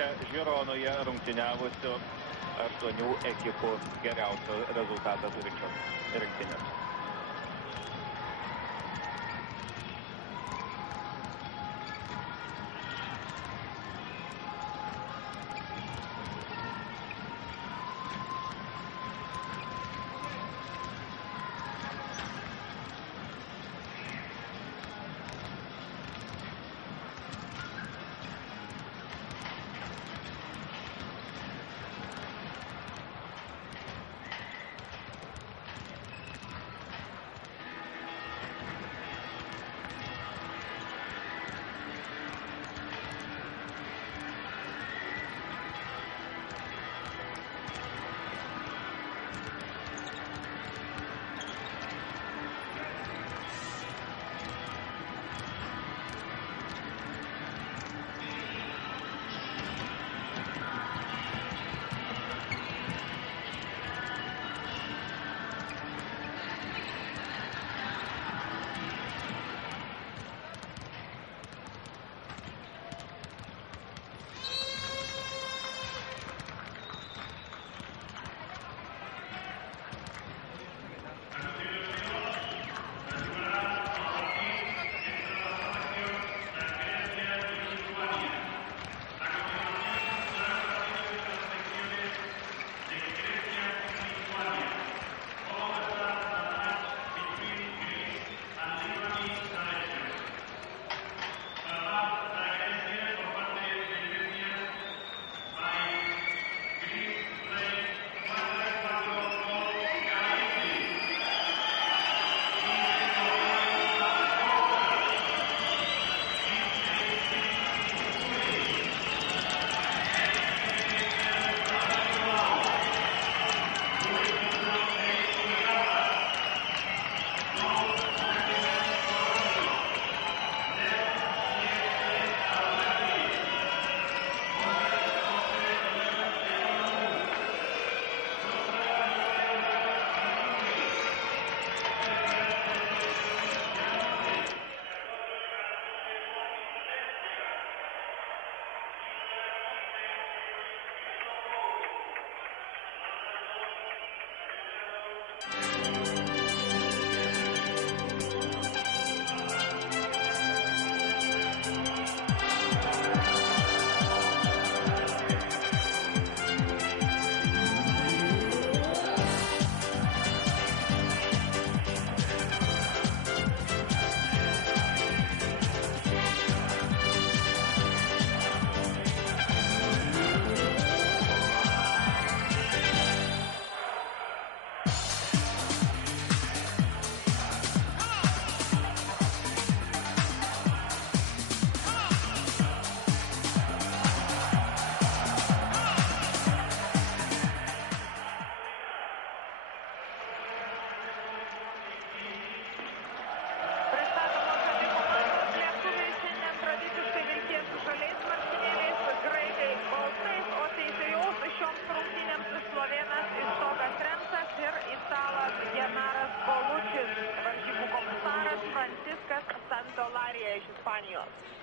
sąraše žiūronoje rungtyniavusių 8 ekipų geriausio rezultatą turinčios rinktinės.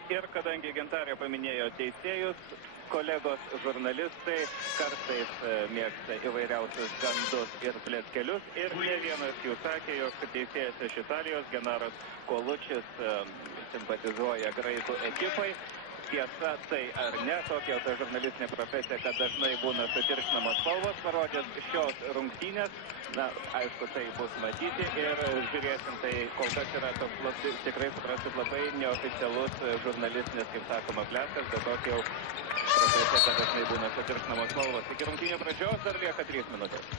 Ir kadangi Gintarė paminėjo teisėjus, kolegos žurnalistai kartais mėgsta įvairiausius gandus ir plėskelius. Ir ne vienas jų sakė, jog teisėjas iš Italijos, Genaras Kolučis, simpatizuoja graikų ekipai. Tiesa, tai ar ne, tokia ta žurnalistinė profesija, kad dažnai būna sutirštinamos spalvos, parodės šios rungtynės. Na, aišku, tai bus matyti ir žiūrėsim, tai kol kas yra toks, tikrai suprasit, labai neoficialus žurnalistinis, kaip sakoma, pleskas, bet tokia jau profesija, kad dažnai būna sutirštinamos spalvos. Iki rungtynių pradžios dar lieka 3 minutės.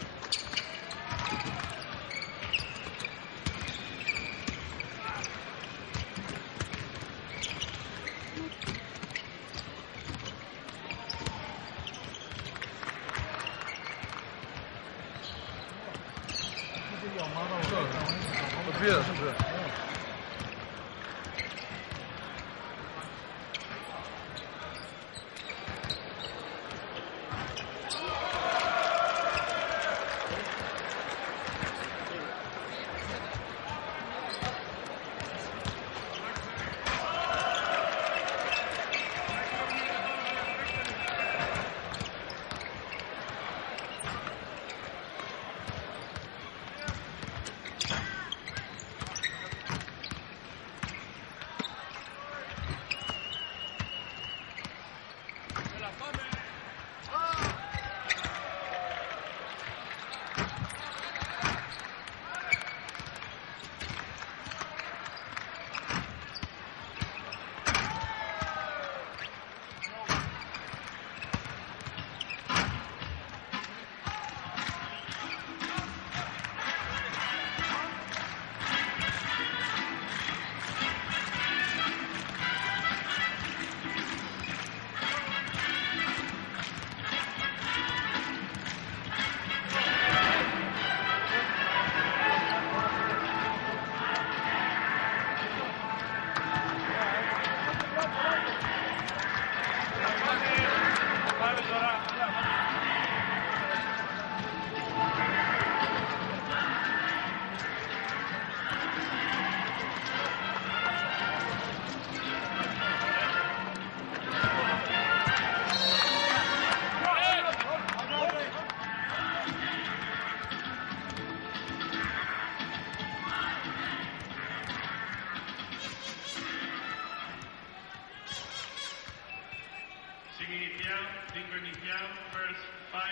Finger inicial, first 5.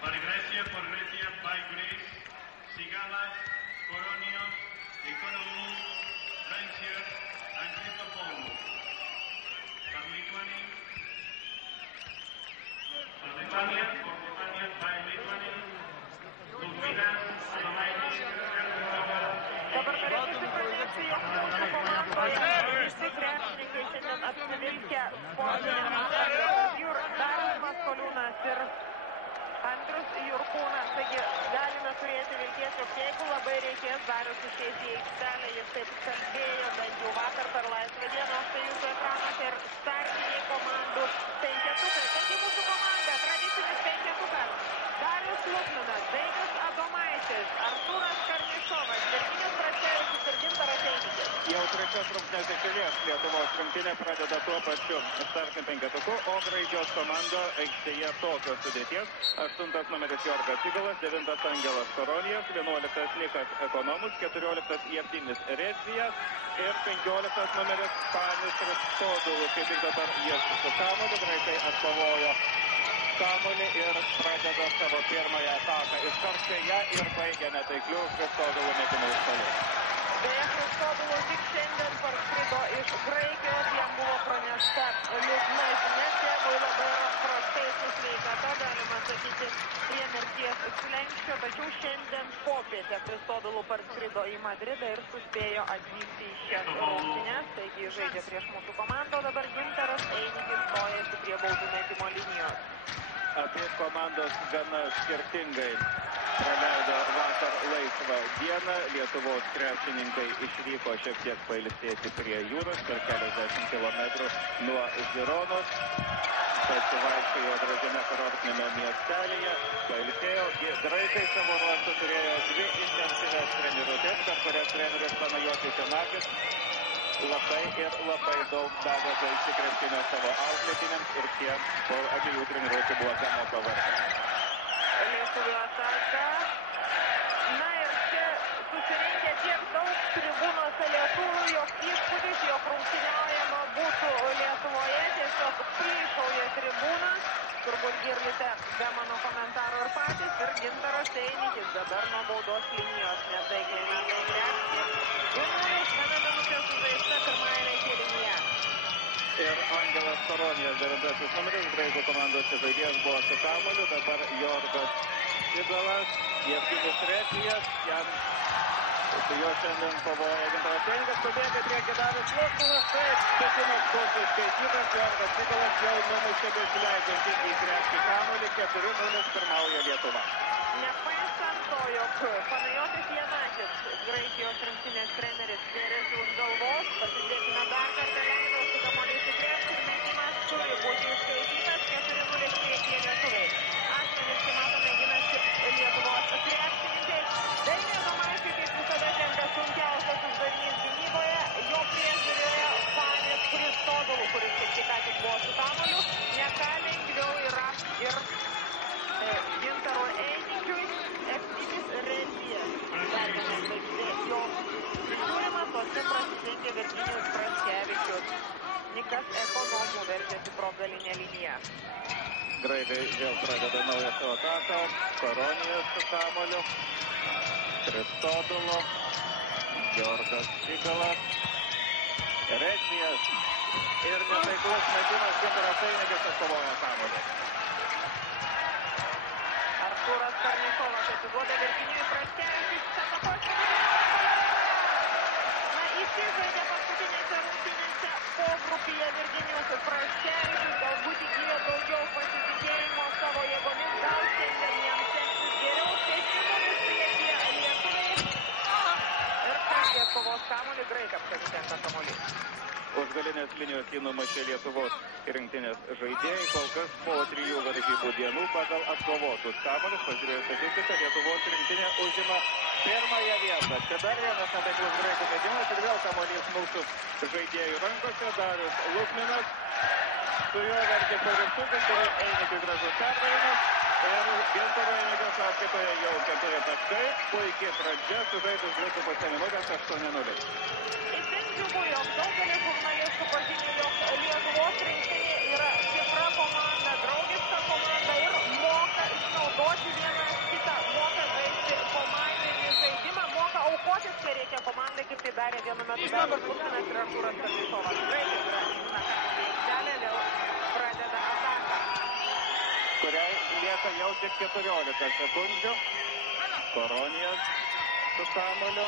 Por Grecia, by Greece. Sigalas, Koronios, Economou, Francia, and Christopoulou. For Lithuania, by Lithuania, Lukminas, Adomaitis, Dabar norėčiau pranešti, jog mūsų komandoje visi krepšininkai šiandien apsivilkę sportinėmis aprangos. Darius Maskoliūnas ir Andrius Jurkūnas. Taigi galime turėti vilties, jog jeigu labai reikės, Darius išeis į aikštelę, jis taip kalbėjo bent jau vakar per laisvą dieną. Štai jūsų ekranuose ir startiniai komandų penketukai. Taigi mūsų komanda, tradicinis penketukas. Darius Lukminas, Dainius Adomaitis, Artūras Karnišovas, Virginijus Praškevičius ir Gintaras Einikis. Jau trečias rungtynes iš eilės Lietuvos rinktinė pradeda tuo pačiu startiniu penketuku, o Graikijos komanda aikštėje tokios sudėties. 8 numeris Jorgas Sigalas, 9 Angelas Koronijas, 11 Nikas Ekonomus, 14 Jevtimis Rezvijas ir 15 numeris Panis Ristodulus. Kaip tik dabar jis su kamuoliu, graikai atkovojo kamuolį ir pradeda savo pirmąją ataką. Iškart čia ją ir baigia netaiklių Ristodulų metimų iš toli. Beje, Ristodulus tik šiandien parskrido iš Graikijos, jam buvo pranešta liūdna žinia, tėvui labai prastai su sveikata, galima sakyti, prie mirties slenksčio, tačiau šiandien popietę Ristodulų parskrido į Madridą ir suspėjo atvykti į šias rungtynes, taigi žaidžia prieš mūsų komandą, dabar Gintaras Einikis stojasi prie baudų metimo linijos. Abi komandos gana skirtingai praleido vakar laisvą dieną. Lietuvos krepšininkai išvyko šiek tiek pailsėti prie jūros per keliasdešimt kilometrų nuo Žironos. Pasivaikščiojo gražiame kurortiniame miestelėje, pailsėjo. Graikai savo ruožtu turėjo 2 intensyvias treniruotės, per kurias treneris Panajotis Janakis labai ir labai daug davė žaisti krepšinio savo auklėtiniams ir tie po abiejų treniruočių buvo gana pavargę. Lietuvių ataka. Na ir čia susirinkę tiek daug tribūnose lietuvių, jog įspūdis, jog rungtyniaujama būtų Lietuvoje, tiesiog plyšauja tribūnas. Turbūt girdite be mano komentaro ir patys. Ir Gintaras Einikis dabar nuo baudos linijos netaikliai meta į krepšį. 2-0, 1 minutė sužaista pirmajame kėlinyje. Ir Angelas Koronijas, 9 numeris, graikų komandos žaidėjas buvo su kamuoliu, dabar Jorgas Sigalas, Jevtimis Rezvijas, jam su juo šiandien kovoja Gintaras Einikis, pabėga priekį Darius Lukminas, taip, petimas kursus skaitytas, Jorgas Sigalas jau numušė besileidžiantį į krepšį kamuolį, 4-0 pirmauja Lietuva. Nepaisant to, jog Panajotis Janakis, Graikijos rinktinės treneris, vėrėsi už galvos, pasižiūrėkime dar kartą, leidosi kamuolys į krepšį ir metimas turi būti išskaitytas, 4-0 priekyje lietuviai. Asmeniškai matome ginasi Lietuvos krepšininkai. Dainiui Adomaičiui kaip visada tenka sunkiausias uždavinys gynyboje, jo priežiūrėje Panis Ristodulų, kuris ką tik buvo su kamuoliu, ne ką lengviau yra ir Gintaro Einikiui, Jevtimis Rezvijas. Dar viena žvaigždė jo prižiūrimas, o čia prasižengia Virginijus Praškevičius. Nikas Ekonomou veržiasi pro galinę liniją. Graikai vėl pradeda naują savo ataką. Koronijas su kamuoliu. Ristodulu. Jorgas Sigalas. Rezvijas. Ir netaiklus metimas Gintaras Einikis atkovoja kamuolį. Artūras Karnišovas atiduoda Virginijui Praškevičiui. Na, įsižaidė paskutinėse rungtynėse pogrupyje Virginijus Praškevičius. Galbūt įgijo daugiau pasitikėjimo savo jėgomis. Gal šiandien jam seksis geriau. 6-0 priekyje lietuviai. Ir kasdien kovos kamuolį graikams atitenka kamuolys. Už galinės linijos jį numušė Lietuvos rinktinės žaidėjai. Kol kas po 3 varžybų dienų pagal atkovotus kamuolius, pažiūrėjus statistiką, Lietuvos rinktinė užima pirmąją vietą. Čia dar vienas netaiklus graikų metimas ir vėl kamuolys mūsų žaidėjų rankose. Darius Lukminas su juo vertė po visų, Gintarui Einikiui gražus perdavimas. Ir Gintaro Einikio sąskaitoje jau 4 taškai. Puikiai pradžia, sužaidus 2,5 minutės 8-0. Itin džiugu, jog daugelis žurnalistų pažymė, jog Lietuvos rinktinė yra Chaotiškai reikia komandai, kaip tai darė vienu metu Darius Lukinas ir Artūras Karnišovas. Graikijos grąžina kamuolį į aikštelę, vėl pradeda ataką. Kuriai lieka jau tik 14 sekundžių. Koronijas su kamuoliu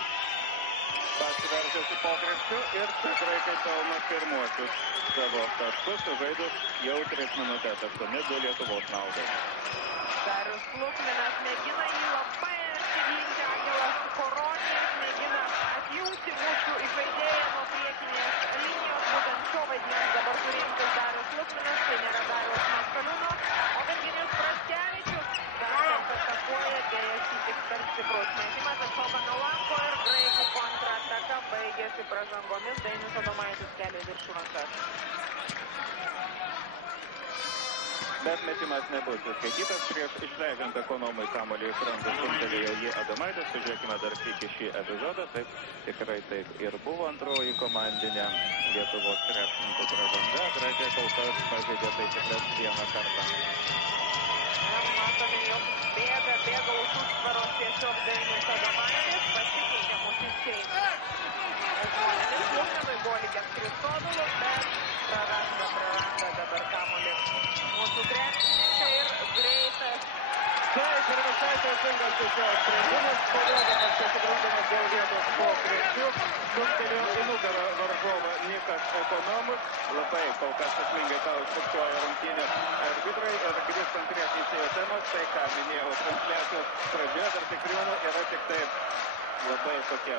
pasiveržėsi po krepšiu ir graikai pelno pirmuosius savo taškus, sužaidus jau 3 minutės, 8-2 Lietuvos naudai. Darius Lukinas mėgina jį labai apsiginti, Angelas Koronijas mėgina atjungti mūsų žaidėją nuo priekinės linijos, būtent šio vaidmens dabar turintis Darius Lukinas, tai nėra Dariaus Maskaliūno, o Virginijus Praskevičius atakuoja, dėjas jį tik per stiprus metimas, atšoka nulanko ir graikų kontrataka baigėsi pražangomis, Dainius Adomaitis kelia viršų rankas. Bet metimas nebus įskaitytas prieš išleidžiant ekonomui kamuolį iš rankų, stumtelėjo jį Adomaitis. Pažiūrėkime dar iki šį epizodą. Taip, tikrai taip ir buvo antroji komandinė Lietuvos krepšininkų pražanga. Graikija kol kas pažeidė taisyklės vieną kartą. Matome, jog bėga už užtvaros tiesiog Dainius Adomaitis, pasikeitė mūsiškiai. Žmonėmis Lukinui buvo likęs Kristodulus, bet praranda dabar kamuolį mūsų krepšininkai ir greitas. Taip, ir visai teisingas tiesiog sprendimas, kovodamas pasigrundamas dėl vietos po krepšiu, stumtelėjo į nugarą varžovą Nikas Ekonomus. Labai kol kas sėkmingai tą užfiksuoja rungtynių arbitrai. Ir grįžtant prie teisėjo temos, tai ką minėjau transliacijos pradžioje, dar tik primenu, yra tik tai labai tokie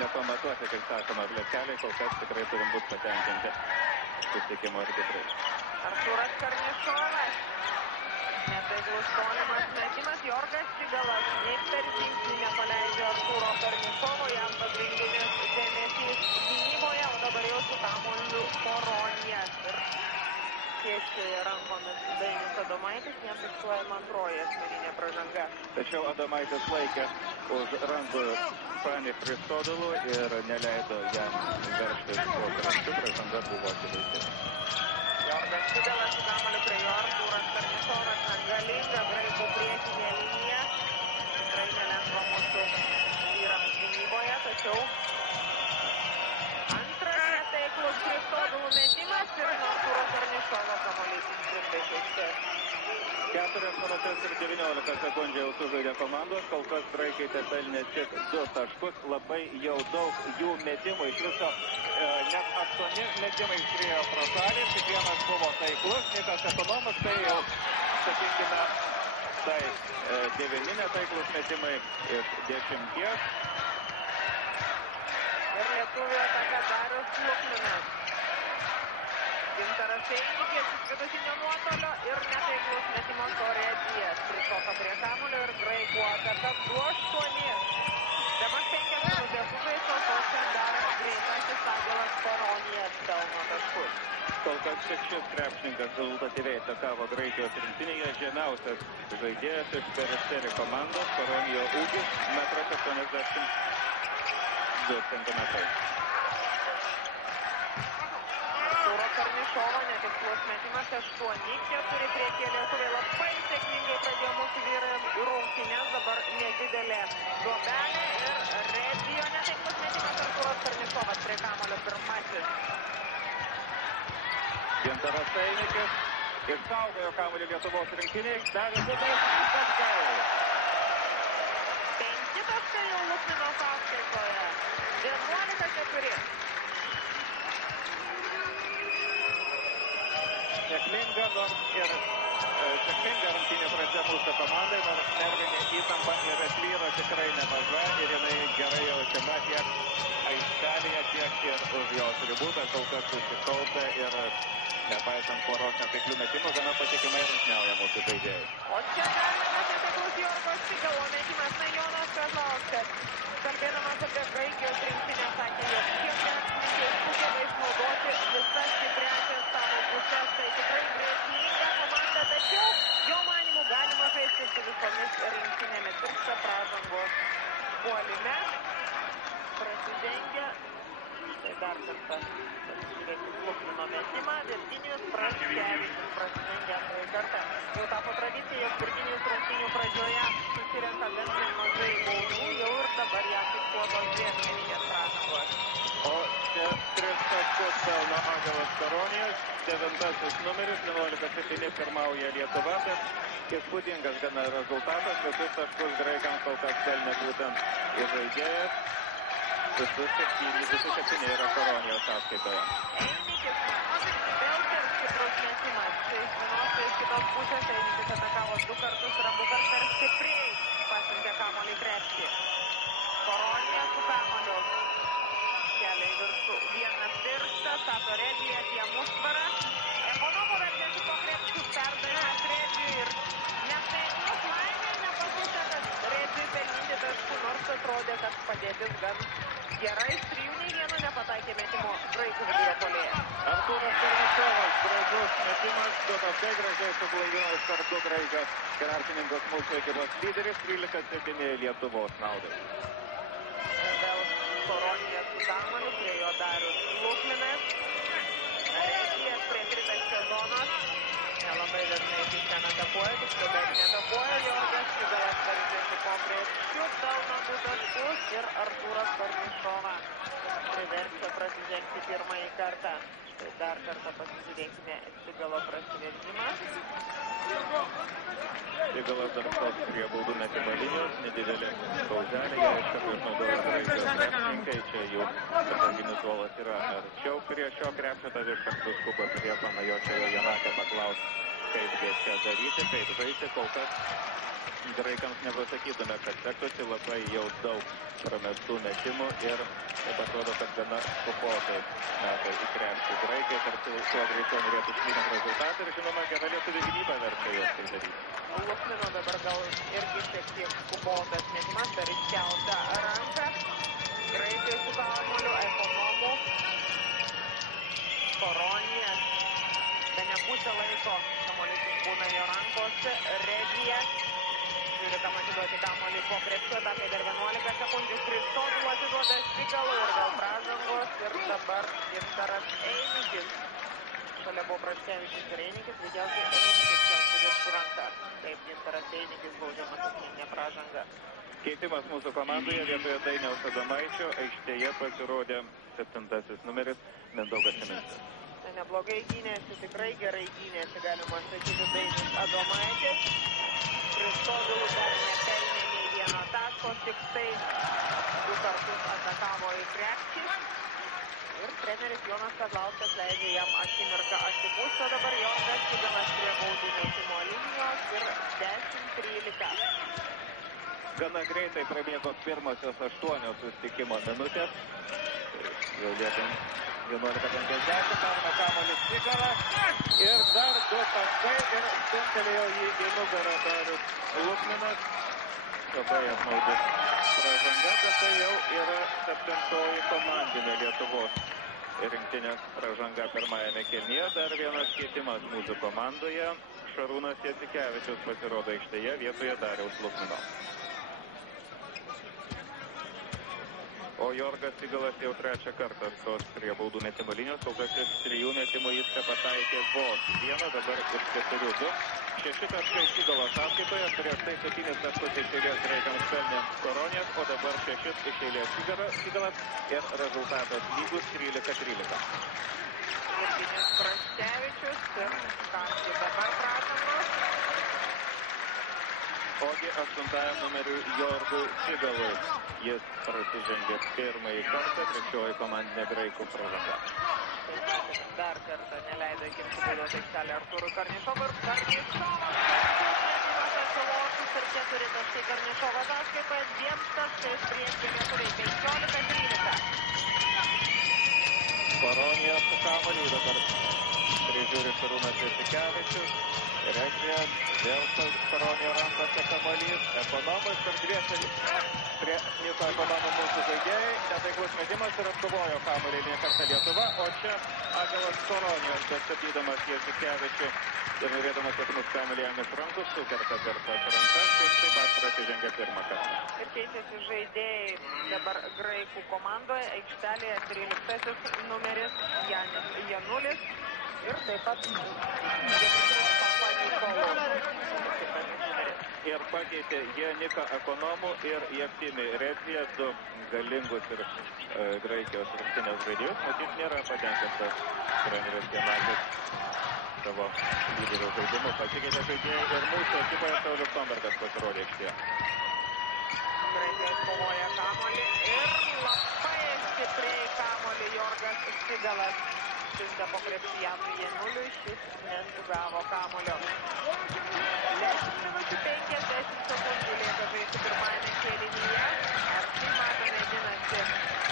nepamatuoti, kaip sakoma, blėtkeliai, kol kas tikrai turim būti patenkinti susitikimo arbitrai. Artūras Karnišovas, netaiklus tolimas metimas, Jorgas Cigalas nei per žingsnį nepaleidžia Artūro Karnišovo, jam pagrindinis dėmesys gynyboje, o dabar jau su kamuoliu Koronijas. Ir tiešioje rankomis Dainius Adomaitis, jam fiksuojama antroji asmeninė pražanga. Tačiau Adomaitis laikė už rankų Fanį Kristodulų ir neleido jam veržtis po krepšiu, pražanga buvo akivaizdi. Jorgas Cigalas su kamuoliu prie jo, Artūras Karnišovas, galinga graikų priekinė linija. Tikrai nelengva mūsų vyrams gynyboje, tačiau antras netaiklus Kristodulų metimas ir Artūro Karnišovo kamuolys išskrinda iš aikštės. 4 minutės ir 19 sekundžių jau sužaidė komandos, kol kas graikai pelnė tik 2 taškus, labai jau daug jų metimų, iš viso net 8 metimai skriejo pro šalį, kiekvienas buvo taiklus, Nikas Ekonomas, tai jau, sakykime, tai 9 netaiklus metimai iš 10. Ir lietuvių ataka Darius Lukinas. Gintaras Einikis iš vidutinio nuotolio ir netaiklus metimas Orėdijas. Prišoka prie kamuolio ir graikų ataka 2-8. Dabar 5 minutės sužaistos, o čia dar greitasis Angelas Koronijas pelno taškus. Kol kas tik šis krepšininkas rezultatyviai atakavo Graikijos rinktinėje, žemiausias žaidėjas iš Peristeri komandos, Koronijo ūgis 1,82 cm. Artūro Karnišovo netikslus metimas 8-4 priekė lietuviai labai sėkmingai pradėjo mūsų vyrai rungtynes, dabar nedidelė duobelė ir Redijo netaiklus metimas Artūras Karnišovas prie kamuolio pirmasis. Gintaras Einikis išsaugojo kamuolį Lietuvos rinktinėje, davė 2 taškai. 5 taškai jau Lukino sąskaitoje. 11-4. Sėkminga rungtynė pradžia mūsų komandai, nors nervinė įtampa ir tvyro tikrai nemaža ir jinai gerai jaučiama tiek aikštelėje, tiek ir už jos ribų, bet kol kas susikaupę ir nepaisant poros netaiklių metimų, gana patikimai rungtyniauja mūsų žaidėjai. O čia dar vienas netaiklus Jorgos Cigalo metimas, Jonas Kazlauskas. Kalbėdamas apie Graikijos rinktinę, sakė, jog šie krepšininkai sugeba išnaudoti visas stipriąsias savo pusės. Tai tikrai grėsminga komanda, tačiau jo manimu galima žaisti su visomis rinktinėmis ir šio pražangos puolime. Prasidengia. Tai dar kartą pasižiūrėti Lukino metimą. Virginijus Praskevičius prasidengia antrąjį kartą. Jau tapo tradicija, jog Virginijus rungtynių pradžioje susirenka gan nemažai baudų, jau ir dabar ją kaip tos dvi asmeninės pražangos. O čia 3 taškus pelno Angelas Koronijas, 9 numeris, 11-7 pirmauja Lietuva, bet įspūdingas gana rezultatas, visus taškus graikams kol kas pelnė būtent žaidėjas, visus 7 yra Koronijos sąskaitoje. Einikis, vėl per stiprus metimas, čia iš vienos, tai iš kitos pusės Einikis atakavo 2 kartus ir abu kart per stipriai pasiuntė kamuolį į krepšį. Koronija su kamuoliu kelia į viršų vieną pirštą, stato Redį apie Musvarą. Ekonomo vertėsi po krepšių, perdavimas Redžiui ir nestaignos laimė nepasiseka, kad Redžiui pelnyti taškų, nors atrodė, kad padėtis gan gerai, iš 3 nei vieno nepataikė metimo graikų vidurio puolėjas. Artūras Karnišovas, gražus metimas, 2 taškai gražiai suklaidinęs per 2 graikas krepšininkas mūsų ekipos lyderis, 13-7 Lietuvos naudai. Vėl Koronija su kamuoliu, prie jo Darius Lukminas. Redijas prie tritaškio zonos. Nelabai dažnai jis ten atakuoja, tiksliau bet neatakuoja. Jorgas Šigalas varžėsi po krepšiu, pelno 2 taškus ir Artūras Karnišovas priverčia prasižengti pirmąjį kartą. Štai dar kartą pasižiūrėkime Šigalo prasiveržimą. Šigalas dar stos prie baudų metimo linijos, nedidelė pauzelė, jie iš karto išnaudoja graikijos krepšininkai, čia jų atsarginis suolas yra arčiau prie šio krepšio, tad iš karto skuba prie Panajočiojo Janakio paklaus, kaipgi čia daryti, kaip žaisti, kol kas graikams nepasakytume, kad sektųsi labai jau daug pramestų metimų ir taip atrodo, kad gana skupotai meta į krepšį graikai, tarsi kuo greičiau norėtų išlygint rezultatą ir žinoma, gera lietuvių gynyba verčia juos tai daryti. Lukmino dabar gal irgi šiek tiek skubotas metimas, dar iškelta ranka. Graikai su kamuoliu, Ekonomų, Koronijas, bene pusę laiko kamuolis būna jo rankose, Redijas. Žiūri, kam atiduoti kamuolį po krepšiu, atakai dar 11 sekundžių, Kristodų atiduoda Šigalų ir vėl pražangos ir dabar Gintaras Einikis. Šalia buvo Praškevičius ir Einikis, veikiausiai Einikis keltų viršų ranką. Taip, Gintaras Einikis baudžiamas asmeninė pražanga. Keitimas mūsų komandoje vietoje Dainiaus Adomaičio aikštėje pasirodė 7 numeris Mindaugas Šiminskas. Neblogai gynėsi, tikrai gerai gynėsi, galima sakyti, Dainius Adomaitis. Kristodulų dar nepelnė nei vieno taško, tik tai 2 kartus atakavo į krepšį. Ir treneris Jonas Kazlauskas leidžia jam akimirką atsipūsti, o dabar Jonas Šigalas prie baudų metimo linijos ir 10-13. Gana greitai prabėgo pirmosios 8 susitikimo minutės. Jau liekam 11:50, perima kamuolį Šigalas ir dar 2 taškai ir stumtelėjo jį į nugarą Darius Lukminas. Labai apmaudi pražanga, bet tai jau yra 7 komandinė Lietuvos rinktinės pražanga pirmajame kėlinyje. Dar vienas keitimas mūsų komandoje. Šarūnas Jacikevičius pasirodo aikštėje vietoje Dariaus Lukmino. O Jorgas Šigalas jau 3 kartą stos prie baudų metimo linijos, kol kas iš 3 metimų jis čia pataikė vos 1, dabar iš 4-2. 6 taškai Šigalo sąskaitoje, prieš tai 7 taškus iš eilės graikams pelnė Koronijas, o dabar 6 iš eilės Šigalas ir rezultatas lygus 13-13. Virginis Praškevičius ir kamgi dabar pražangos. Ogi 8 numeriu Jorgui Šigalui. Jis prasižengė pirmąjį kartą, 3 komandinė graikų pražanga. Dar kartą neleido įkimti baudos aikštelę Artūrui Karnišovui ir Karnišovas metimas atsilošus ir 4 taškai Karnišovo sąskaitoje, 2 taškais prieškai lietuviai 15-13. Koronija su kamuoliu dabar prižiūri Šarūnas Jacikevičius. Redijas, vėl Koronio rankose kamuolys, Ekonomas per 2 prie Niko Ekonomų mūsų žaidėjai, netaiklus metimas ir atkovojo kamuolį ne kartą Lietuva, o čia Angelas Koronijos bestabdydamas Jacikevičių ir norėdamas atimus kamuolį jam iš rankų, sukerta per tas rankas ir taip pat prasižengia pirmą kartą. Ir keičiasi žaidėjai dabar graikų komandoje, aikštelėje 13 numeris Janis Janulis ir taip pat ir ir pakeitė Janiką Ekonomų ir Jeftimį Redviją, du galingus ir Graikijos rinktinės žaidėjus. Matyt, nėra patenkintas treneris Janakis savo lyderio žaidimu. Pasikeitė žaidėjai ir mūsų ekipoje Saulius Stombergas pasirodė aikštėje. Graikijos kovoja kamuolį ir labai stipriai kamuolį Jorgas Sigalas siuntė po krepšį Janui Januliui, šis nesugavo kamuolio. 10 minučių 50 sekundžių lieka žaisti pirmajame kėlinyje. Arčiai matome ginasi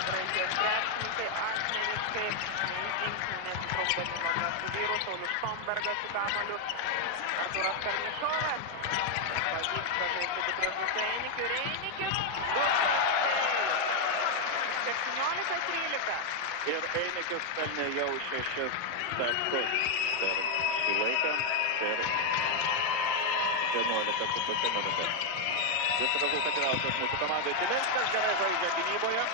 Graikijos krepšininkai asmeniškai, nei žingsnių nesitraukdami nuo mūsų vyrų. Saulius Stombergas su kamuoliu, Arturas Karnišovas. Pavyksta žaisti du prieš Einikių. Einikis 17-13. Ir Einikis pelnė jau 6 taškus per šį laiką, per 11,5 minutės. Vis rezultatyviausias mūsų komandai Timinskas, gerai žaidžia gynyboje.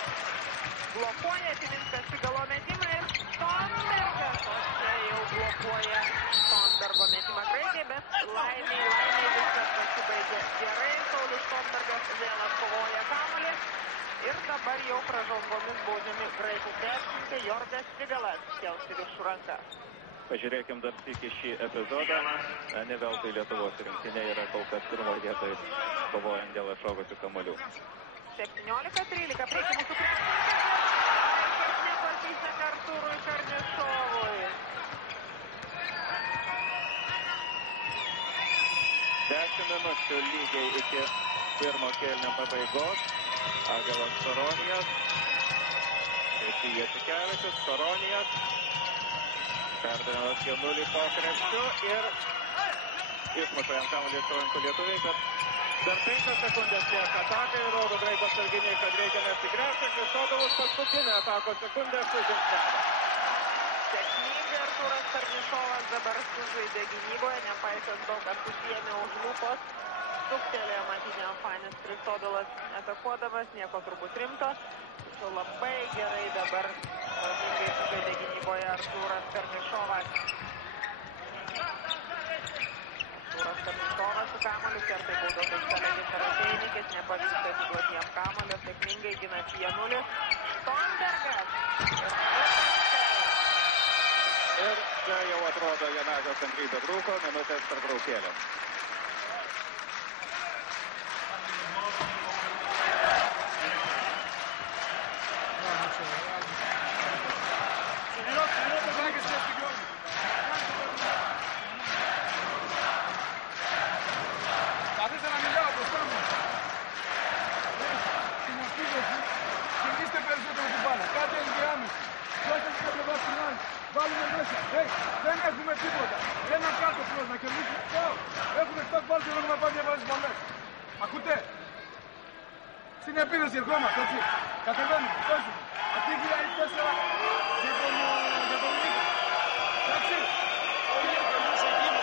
Blokuoja Timinskas Sigalo metimą ir Stombergas. O čia jau blokuoja Stombergo metimą Graikijai, bet laimiai viskas pasibaigė gerai. Saulius Stombergas vėl atkovoja kamuolį. Ir dabar jau pražangomis baudžiami graikų krepšininkai. Jorgas Sigalas kelsi viršų ranką. Pažiūrėkim dar sykį šį epizodą. Ne veltui Lietuvos rinktinė yra kol kas pirmoje vietoje kovojant dėl atšokusių kamuolių. 17-13 prieki mūsų krepšininkai. Kas nepasiseka Arturui Karnišovui. 10 minučių lygiai iki pirmo kėlinio pabaigos. Agelas Soronijas, Jasikevičius, Soronijas, perdavimas Januliui po krepšiu ir išmuša jam kamuolį iš rankų lietuviai, bet dar 5 sekundės lieka atakai, rodo Graikijos sarginiai, kad reikia mesti krepšį, Krisodovas paskutinę atakos sekundę sužingsniavo. Sėkmingai Arturas Karnišovas dabar sužaidė gynyboje, nepaisant to, kad susiėmė už lūpos. Stuktelėjo matiniam Fainis Kristodolas atakuodamas, nieko turbūt rimto. Tačiau labai gerai dabar protingai sužaidė gynyboje Arturas Karnišovas. Arturas Karnišovas su kamuoliu kertai baudos aikštelę Gintaras Einikis, nepavyksta atiduoti jam kamuolio, sėkmingai ginasi Janulis. Stombergas. Ir čia jau atrodo Janakio kantrybė trūko, minutės pertraukėlė. Δεν έχουμε τίποτα. Ένα κάτω πλώς να κερδίσουμε. Έχουμε 7 μπάλες και δεν έχουμε πάρει μια βάση μπαλές. Ακούτε. Στην επίδεση ερχόμαστε, έτσι. Κατεβαίνουμε, πέσουμε. Ατύχεια ή 4 για τον Νίκο. Εντάξει. Πολύ καλούς εκείνο.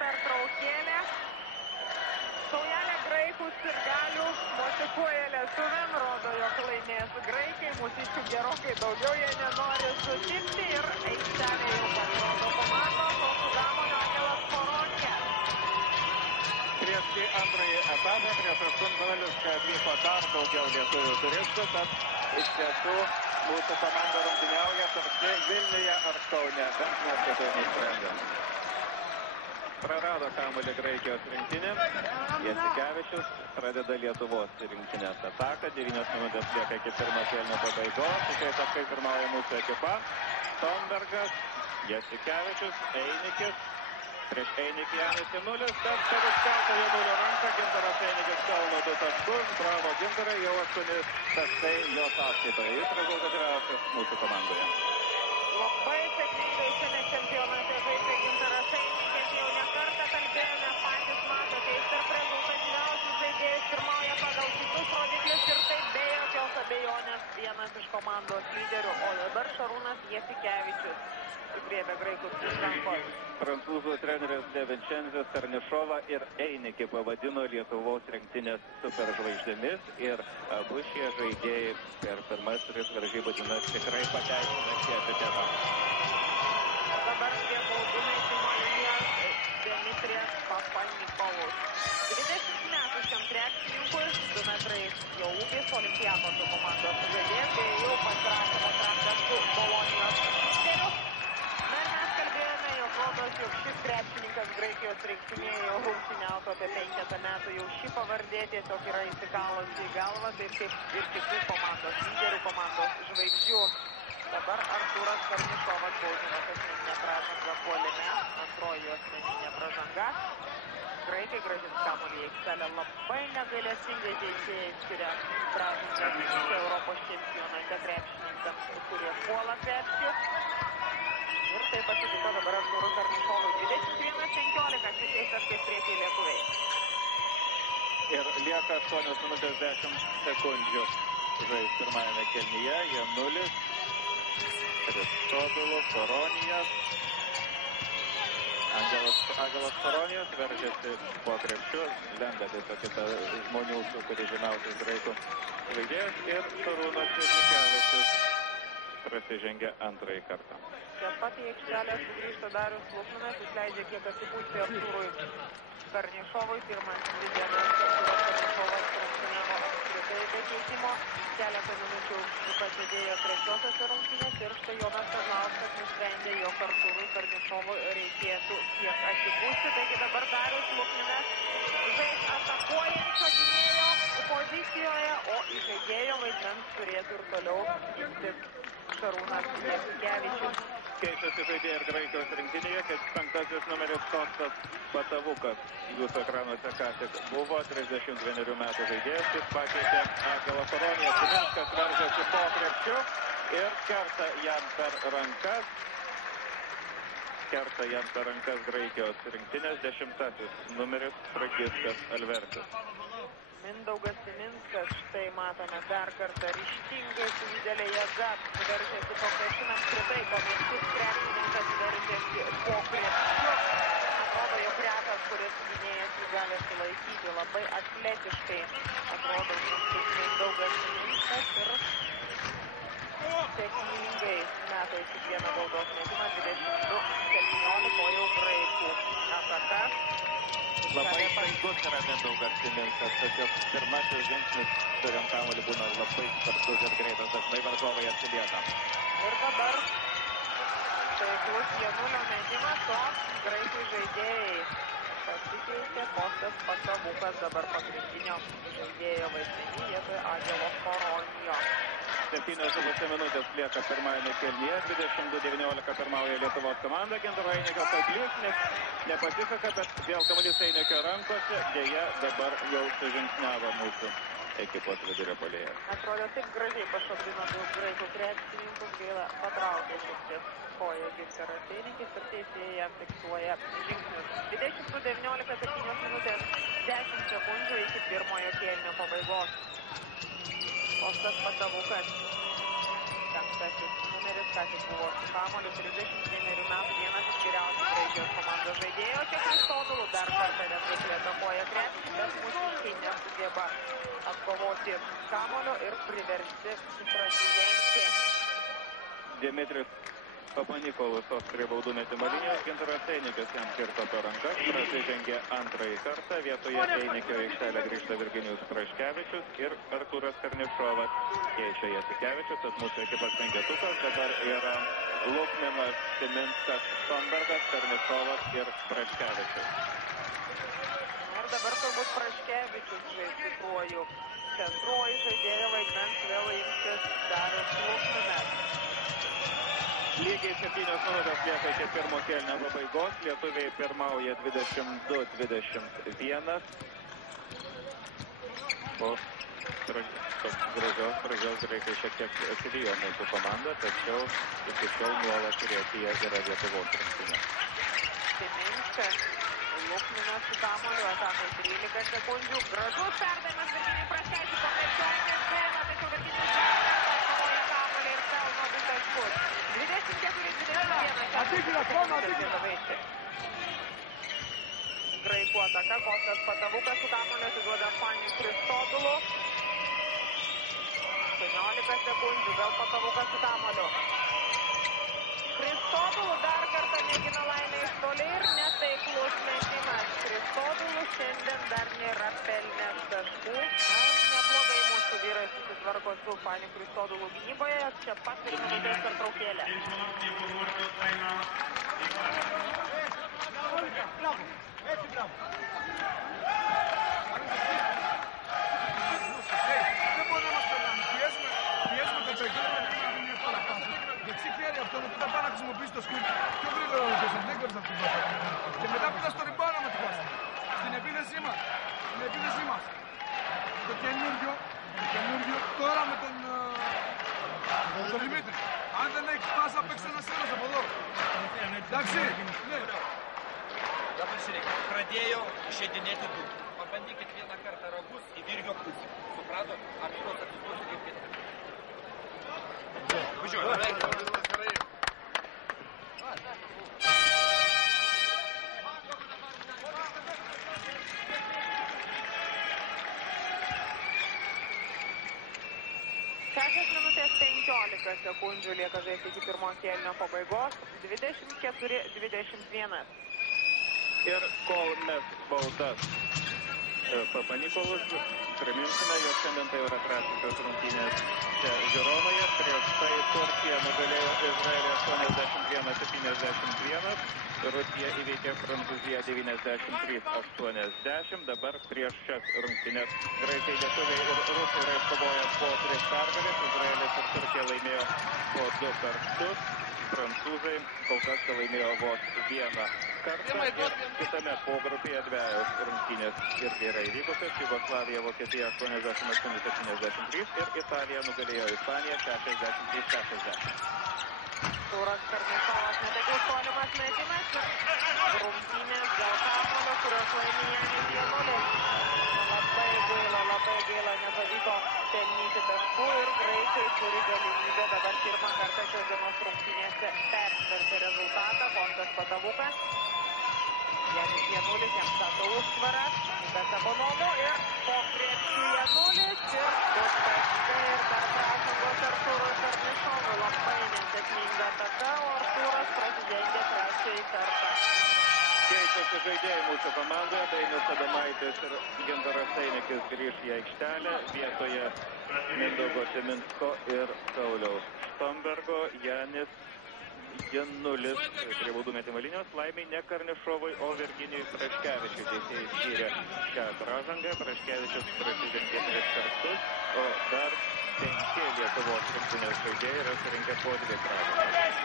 Pertraukėlė. Saujelė graikų sirgalių motikuoja lietuviam, rodo, jog laimės graikai, mūsiškių gerokai daugiau jie nenori sutikti ir aikštelė jau pasirodo komandos, o su kamuoliu Agelas Soronijas. Prieš šį antrąjį etapą, prieš aštuntfinalius, kai atvyko dar daugiau lietuvių turistų, tad iš tiesų mūsų komanda rungtyniauja tarsi Vilniuje ar Kaune, bent mes kitaip nusprendėm. Prarado kamuolį Graikijos rinktinė. Jasikevičius pradeda Lietuvos rinktinės ataką. 9 minutės lieka iki pirmo kėlinio pabaigos. Šiai taškai pirmauja mūsų ekipa. Stombergas, Jasikevičius, Einikis. Prieš Einikį Janis Janulis, bet per iškeltą Janulio ranką Gintaras Einikis pelno 2 taškus. Bravo Gintarai, jau 8 taškai jo sąskaitoje. Jis rezultatyviausias mūsų komandoje. Labai sėkmingai šiame čempionate žaidžia Gintaras Einikis, jau ne kartą kalbėjome, patys matote, jis tarp rezultatyviausių žaidėjus pirmauja pagal kitus rodiklius ir tai be jokios abejonės vienas iš komandos lyderių, o dabar Šarūnas Jasikevičius. sugriebė graikus už rankos. Prancūzų treneris De Vincenzi Karnišovą ir Einikį pavadino Lietuvos rinktinės superžvaigždėmis ir abu šie žaidėjai per pirmas 3 varžybų dienas tikrai pateisina šį epitetą. Dabar prie baudų metimo linijos Dimitrijas Papanikovas. 20 metų šiam krepšininkui, 2 metrai jo ūgis, Olimpiakoso komandos žaidėjas, tai jau pasirašė kontraktą su Bolonijos Steliu. Na ir mes kalbėjome, jog rodos, jog šis krepšininkas Graikijos rinktinėje jau rungtyniautų apie 5 metų, jau ši pavardė tiesiog yra įsikalusi į galvą, taip kaip ir kitų komandos lyderių, komandos žvaigždžių. Dabar Artūras Karnišovas baudžiamas asmeninė pražanga puolime, antroji asmeninė pražanga. Graikai grąžins kamuolį į aikštelę, labai negailestingai teisėjai skiria pražangas Europos čempionate krepšininkams, kurie puola krepšį. Ir taip atsitiko dabar Artūrui Karnišovui. 21-15, 6 taškais priekyje lietuviai. Ir lieka 8 minutės 10 sekundžių. Žais pirmajame kėlinyje, jie 0. Kristobilu, Koronijas. Angelas Koronijas veržiasi po krepšiu, lenda tiesiog kita žmonių, kurie žymiausias graikų žaidėjas, ir Šarūnas Jasikevičius prasižengia antrąjį kartą. Čia pat į aikštelę sugrįžta Darius Lukminas, jis leidžia kiek atsipūsti Artūrui Karnišovui. Pirmas 2 dienas Artūras Karnišovas rungtyniavo apskritai be keitimo. Keletą minučių pasėdėjo trečiosiose rungtynėse ir štai Jonas Kazlauskas nusprendė, jog Artūrui Karnišovui reikėtų kiek atsipūsti. Taigi dabar Darius Lukminas žais atakuojančio gynėjo pozicijoje, o į žaidėjo vaidmens turėtų ir toliau imtis Šarūnas Jasikevičius. Keičiasi žaidėjai ir Graikijos rinktinėje, kaip 5 numeris Kostas Patavukas. Jūsų ekranuose ką tik buvo 32 metų žaidėjas, jis pakeitė Angelą Koroniją. Siminskas veržiasi po krepšiu ir kerta jam per rankas. Graikijos rinktinės 10 numeris Fragiskas Alvertis. Mindaugas Siminskas, štai matome dar kartą ryžtingai su didelė jėga veržiasi po krepšinį apskritai, kuomet šis krepšininkas veržiasi po krepšiu. Atrodo, jog retas, kuris gynėjas jį gali sulaikyti, labai atletiškai atrodo Mindaugas Siminskas ir sėkmingai meta į kiekvieną baudos metimą 22-17, o jau graikų ataka. Labai svaigus yra Mindaugas Siminskas, tačiau pirmasis žingsnis turint kamuolį būna labai spartus ir greitas, dažnai varžovai atsilieka. Ir dabar taiklus Janulio metimas, o graikų žaidėjai pasikeitė. Kostas Patavukas dabar pagrindinio žaidėjo vaidmenį vietoj Angelo Koronijo. 7,5 minutės lieka pirmajame kėlinyje, 22-19 pirmauja Lietuvos komanda. Gintaro Einikio taiklys, nepasiseka, bet vėl kamuolys Einikio rankose, dėja dabar jau sužingsniavo mūsų ekipos vidurio puolėjas. Atrodo, taip gražiai pašokdino daug graikų krepšininkų, gaila patraukė šiek tiek koją Gintaras Einikis ir teisėjai jam fiksuoja žingsnius. 22-19, 7 minutės 10 sekundžių iki pirmojo kėlinio pabaigos. Kostas Patavukas, 5 numeris, ką tik buvo su kamuoliu, 31 metų, vienas iš geriausių Graikijos komandos žaidėjų. Čia Kristobilu dar kartą nesusiję atakuoja krepšį, bet mūsiškai nesugeba atkovoti kamuolio ir priversti prasižengti. Dimitris Papanikovas tos prie baudų metimo linijos, Gintaras Einikis jam kirto per rankas, prasižengė antrąjį kartą, vietoje Einikio aikštelę grįžta Virginijus Praškevičius ir Artūras Karnišovas keičia Jasikevičius, tad mūsų ekipas penketukas, dabar yra Lukminas, Siminskas, Stombergas, Karnišovas ir Praškevičius. Ir dabar turbūt Praškevičius žais tikruoju centruoju žaidėjo vaidmens vėl imtis Darius Lukminas. Lygiai 7 minutės lieka iki pirmo kėlinio pabaigos. Lietuviai pirmauja 22-21. Po gražios pradžios graikai šiek tiek atsivijo mūsų komandą, tačiau iki šiol nuolat turėtyje yra Lietuvos rinktinė. Siminskas, Lukminas su kamuoliu, atakai 13 sekundžių. Gražus perdavimas Virginijui Praškevičiui, po krepšio nespėja, tačiau Virginijus atkovoja kamuolį kamuolį ir pelno 2 taškus. 24-21. Atikina, Kona, atikina. Graikų ataka, Kostas Patavukas su kamuoliu atiduoda Faniui Kristodulu. 18 sekundžių, vėl Patavukas su kamuoliu. Kristodulu dar kartą mėgina laimę iš toli ir netaiklus metimas. Kristodulu šiandien dar nėra pelnęs taškų. Neblogai mūsų vyrai susitvarko su Faniu Kristodulu gynyboje. Čia pat ir minutės pertraukėlė. Θα πάει να χρησιμοποιήσει το σκούτ πιο γρήγορα όλο και δεν ξέρεις αυτή την πάσα. Και μετά πήγα στο ριμπάνα με τη χάση. Στην επίθεσή μας. Στην επίθεσή μας. Το καινούργιο τώρα με τον Δημήτρη. Αν δεν έχεις πάσα, παίξε ένας ένας από εδώ. Εντάξει. Ναι. Dabar žiūrėkit, pradėjo išeidinėti du. Pabandykit vieną kartą ragus į Virgio pusę. Suprato? Artūros atsisuosi kaip kitą. Važiuoju. Sekundžių lieka žaisti iki pirmo kėlinio pabaigos. 24-21. Ir kol mes baudas Papanikolas, priminsime, jog šiandien tai yra trečiosios rungtynės čia Žironoje. Prieš tai Turkija nugalėjo Izraelį 81-71. Rusija įveikė Prancūziją 93-80. Dabar prieš šias rungtynes graikai, lietuviai ir rusai yra iškovoję po 3 pergalės. Izraelis ir Turkija laimėjo po 2 kartus. Prancūzai kol kas laimėjo vos 1 kartą. Ir kitame pogrupėje 2 rungtynės irgi yra įvykusios. Jugoslavija, Vokietija 88-73 ir Italija nugalėjo Ispaniją 63-60. Tūras Karnišovas netaiklus tolimas metimas. Rungtynės dėl kamuolio, kurios laimė Janis 1-0. Labai gaila nepavyko pelnyti taškų ir graikai turi galimybę dabar pirmą kartą šios dienos rungtynėse persverti rezultatą. Kostas Patavukas. Janis 1-0, jam stato užtvarą. Nikas Abonovo ir po krepšių 1-0 ir 2 taškai ir dar pražangos Artūrui Karnišovui. Labai nesėkminga ataka, o Artūras prasidengė trečiąjį kartą. Keičiasi žaidėjai mūsų komandoje. Dainius Adomaitis ir Gintaras Einikis grįš į aikštelę vietoje Mindaugo Timinsko ir Sauliaus Štombergo. Janis 1-0 prie baudų metimo linijos. Laimiai ne Karnišovui, o Virginijui Praškevičiui. Teisėjai skyrė šią pražangą. Praškevičius prasižengė 3 kartus, o dar 5 Lietuvos rinktinės žaidėjai yra surinkę po 2 pražangas.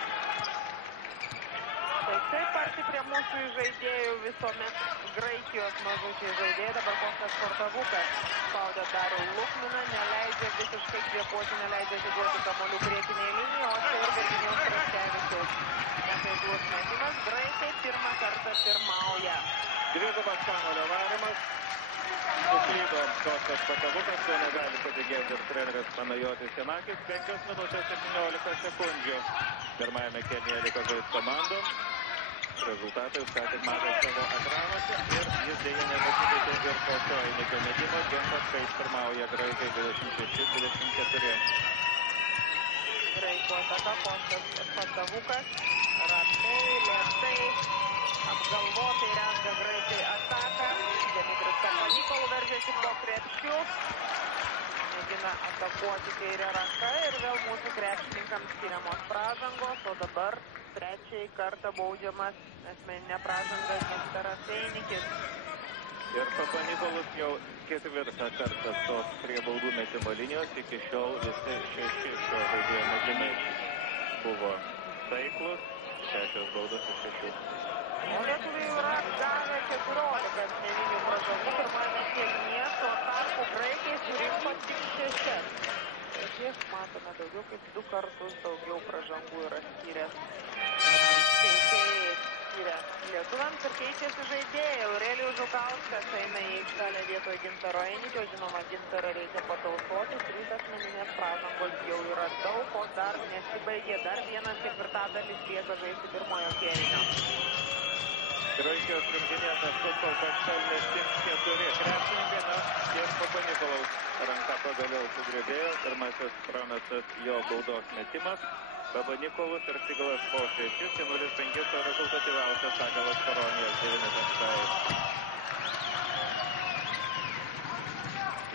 Taip arti prie mūsų žaidėjų visuomet Graikijos mažučiai žaidėjai. Dabar Kostas Patavukas spaudė Darių Lukminą, neleidžia visiškai kvėpuoti, neleidžia atiduoti kamuolių priekiniai linijai, o čia ir Virginijaus Praškevičiaus netaiklus metimas. Graikai pirmą kartą pirmauja. Dvigubas kamuolio varimas. Suklydo Kostas Patavukas, to negali patikėti ir treneris Panajotis Janakis. 5 minutės 17 sekundžių. Pirmajame kėlinyje liko žaisti komandom. Rezultatai jūs ką tik matėte savo ekranuose ir jis dėja nepasikeitė ir po šio Einikio metimo. 2 taškais pirmauja graikai 26-24. Graikų ataka, Kostas Patavukas. Ratai, lėtai, apgalvotai rengia graikai ataką. Dimitris Papanikolu veržiasi po krepšių. Mėgina atakuoti kairę ranką ir vėl mūsų krepšininkams skiriamos pražangos, o dabar trečiąjį kartą baudžiamas asmeninė pražanga Gintaras Einikis. Ir Papanikolas jau 4 kartą stos prie baudų metimo linijos. Iki šiol visi 6 šio žaidėjo metimai buvo taiklus. 6 baudos iš 6. O lietuviai yra gavę 14 asmeninių pražangų pirmame kėlinyje, tuo tarpu graikai surinko tik 6. Taigi, matome daugiau kaip 2 kartus daugiau pražangų yra skyręs. Teisėjai skyrė lietuviams ir keičiasi žaidėjai. Aurelijus Žukauskas eina į aikštelę vietoje Gintaro Einikio, žinoma, Gintarą reikia patausoti, 3 asmeninės pražangos jau yra daug, o dar nesibaigė, dar vienas ketvirtadalis lieka žaisti pirmojo kėlinio. Graikijos rinktinės kol kas pelnė tik 4 krepšininkai, ir Papanikolaus ranka pagaliau sugrebėjo, pirmasis pramestas jo baudos metimas. Papanikolus ir Sigalas po 6, 0-5 rezultatyviausias Sagalas Koronijos 9 taškai.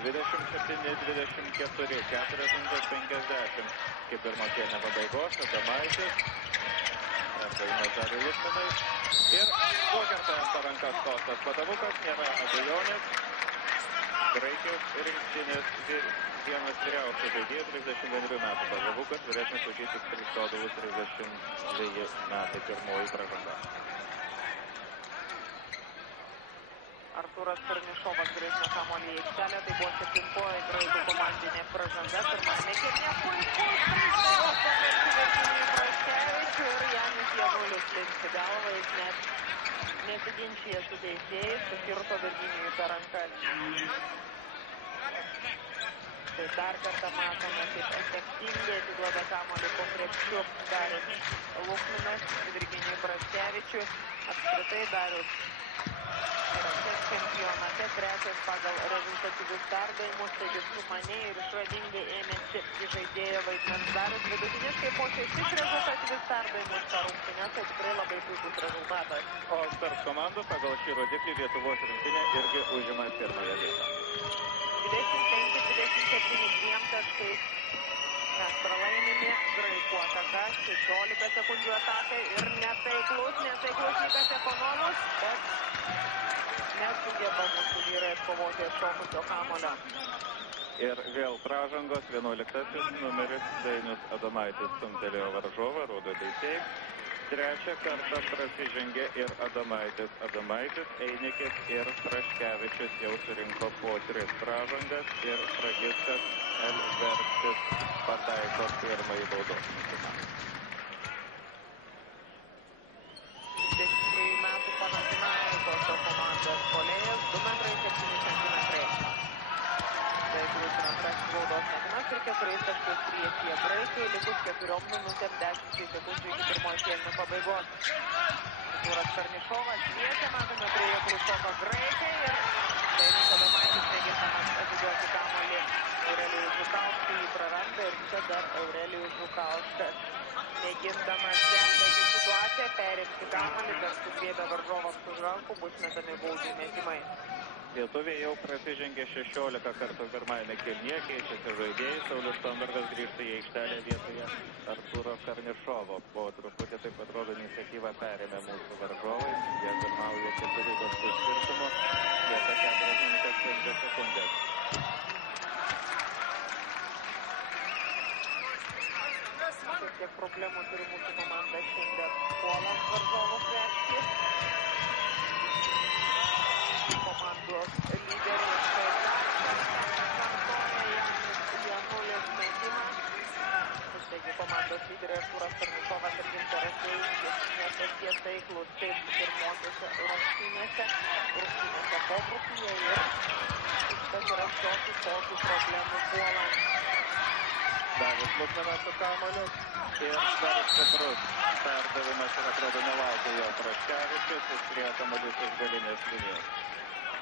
27-24, 40-50. Kaip pirmo kėlinio pabaigos, Adomaitis. Nepaima dar Lukmanai. Ir duokartojant rankas Kostas Patavukas, nėra abejonės. Graikijos rinktinės vienas vyriausių žaidėjų, 31 metų Patavukas, vyresnis už jį tik Kristodulus, 32 metai pirmoji pražanga. Artūras Karnišovas grįžta kamuolį į aikštelę, tai buvo 7-oji graikų komandinė pražanga, pirmame kėlinyje puikus žaidimas Virginijui Praškevičiui ir Janis Janulis linksi galvą, jis net nesiginčija su teisėjais, sukirto Virginijui per rankas. Tai dar kartą matome, kaip efektingai atiduoda kamuolį po krepšiu Darius Lukminas Virginijui Praškevičiui, apskritai Darius yra čempionate trečias pagal rezultatyvius perdavimus, taigi sumaniai ir išradingai ėmėsi žaidėjo vaidmens. Darius vidutiniškai po 6 rezultatyvius perdavimus per rungtynes, tai tikrai labai puikus rezultatas. O tarp komandų pagal šį rodiklį Lietuvos rinktinė irgi užima pirmąją vietą. 25-27 2 taškais. Mes pralaimime graikų ataka, 16 sekundžių atakai ir netaiklus Nikas Ekonomus, bet nesugeba mūsų vyrai atkovoti atšokusio kamuolio. Ir vėl pražangos, 11 numeris Dainius Adomaitis stumtelėjo varžovą, rodo teisėjai. Trečią kartą prasižengė ir Adomaitis, Einikis ir Praškevičius jau surinko po 3 pražangas ir Pragiskas Elvertis pataiko pirmąjį baudos metimą. 23 metų Panathinaikos komandos puolėjas, 2,7 cm. Taiklus rankas baudos metimas ir 4 taškus priekyje graikai, likus 4 minutėm 10 sekundžių iki pirmojo kėlinio pabaigos. Artūras Karnišovas šviečia, matome prie jo Klusoką graikai ir Dainius Adomaitis mėgindamas atiduoti kamuolį Aurelijus Žukauskui, jį praranda ir čia dar Aurelijus Žukauskas mėgindamas gelbėti situaciją, perimti kamuolį, bet sugriebė varžovams už rankų, bus metami baudų metimai. Lietuviai jau prasižengė 16 kartų pirmajame kėlinyje, keičiasi žaidėjai, Saulius Stombergas grįžta į aikštelę vietoje Artūro Karnišovo. Po truputį taip atrodo iniciatyvą perėmė mūsų varžovai, jie pirmauja 4 taškų skirtumu, lieka 4 minutės 5 sekundės. Kiek problemų turi mūsų komanda šiandien puolant varžovų krepšį. Komandos lyderis dar kartoja Janulis metimas. Taigi komandos lyderis Artūras Karnišovas ir Gintaras Einikis nepasie taiklus taip pirmosiose rungtynėse po grupėje ir šitas yra šiokių tokių problemų puolant. Darius Lukmanas su kamuoliu ir dar stiprus perdavimas ir atrodo nelaukia jo Praškevičius, išskrieja kamuolys iš galinės linijos.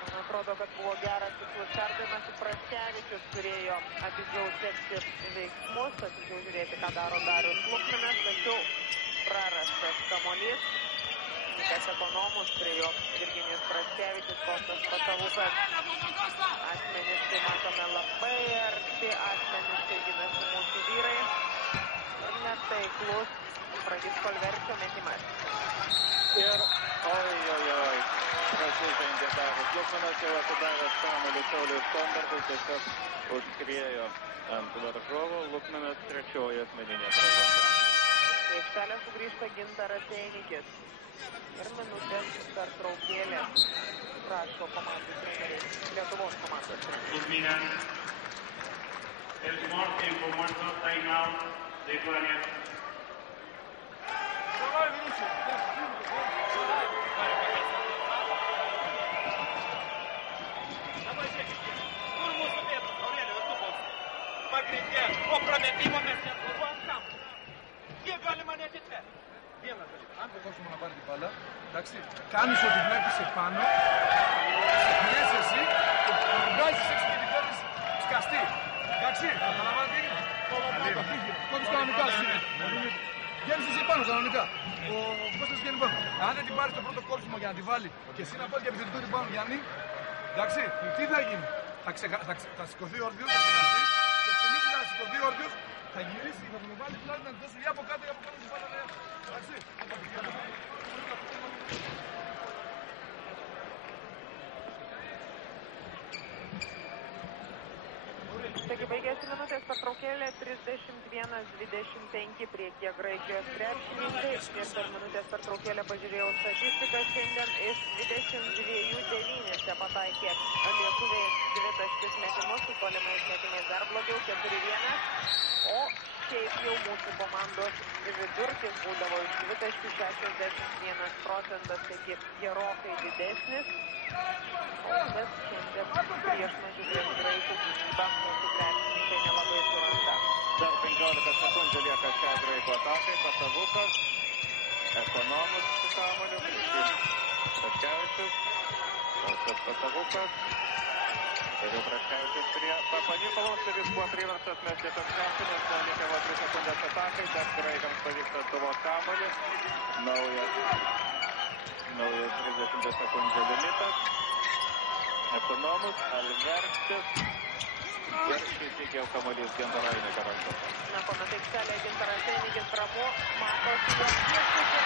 Man atrodo, kad buvo geras tikslus perdavimas, Praškevičius turėjo atidžiau sekti veiksmus, atidžiau žiūrėti, ką daro Darius Lukmanas, tačiau prarastas kamuolys. Nikas Ekonomus prie jo Virginijus Praškevičius, Kostas Patavukas. Asmeniškai matome labai arti, asmeniškai ginasi mūsų vyrai. Ir netaiklus Pragisko Elverčio metimas. Ir oi, prasižengė Darius Lukmanas, jau atidavęs kamuolį Sauliui Stombergui, tiesiog užskriejo ant varžovo. Lukmanas trečioji asmeninė pražanga. Į aikštelę sugrįžta Gintaras Einikis. Ir minutės pertraukėlė. Prašo komandų treneriai, Lietuvos komandos treneriai. Lukminas, el humor tiempo muerto, time out de Ucrania. pagrindė, o prametimo mes negalvojam kam. Kiek galima netitverti? Ένα αν το δώσουμε να πάρει την μπάλα, εντάξει, κάνεις ότι βλέπεις επάνω, ξεχνιέσαι εσύ και τον βγάζεις έξω και την παίρνεις σκαστή. Εντάξει, καταλαβαίνετε τι έγινε. Κόβεις κανονικά εσύ. Βγαίνεις εσύ πάνω κανονικά. Ο Κώστας βγαίνει πάνω. Αν δεν την πάρεις το πρώτο κόψιμο για να την βάλει και εσύ να πάρεις και επιθετικό την πάνω, Γιάννη, εντάξει, τι θα γίνει. Θα σηκωθεί όρθιος, θα ξεχαστεί και στην νίκη να σηκωθεί όρθιος, θα γυρίσει και θα τον βάλει πλάτη να την δώσει ή από κάτω ή από πάνω στην μπάλα. Εντάξει. Taigi baigėsi minutės pertraukėlė, 31-25 priekyje Graikijos krepšininkai ir per minutės pertraukėlę pažiūrėjau statistiką, šiandien iš 22-9 pataikė lietuviai 2 taškius metimus, su tolimais metimais dar blogiau 4-1, o šiaip jau mūsų komandos vidurkis būdavo iš 2 taškių 61%, taigi gerokai didesnis. Bet šiandien priešnuodžių prieš graikų gynybą mūsų krepšininkai nelabai suranda. Dar 15 sekundžių lieka šiai graikų atakai. Patavukas, Ekonomus su kamuoliu, Praškevičius, Patavukas. Vėliau Praškevičius prie Papanikolos ir jis buvo priverstas mesti tas krepšinės, o likę 3 sekundės atakai, bet graikams pavyksta atstovoti kamuolį. Naujas 30 sekundžių limitas. Ekonomus, Alvertis ir šis iki jau kamuolys Gintarainikio rankose. Na, kuomet aikštelėje Gintaras Einikis ramu, matosi, jog ieškoti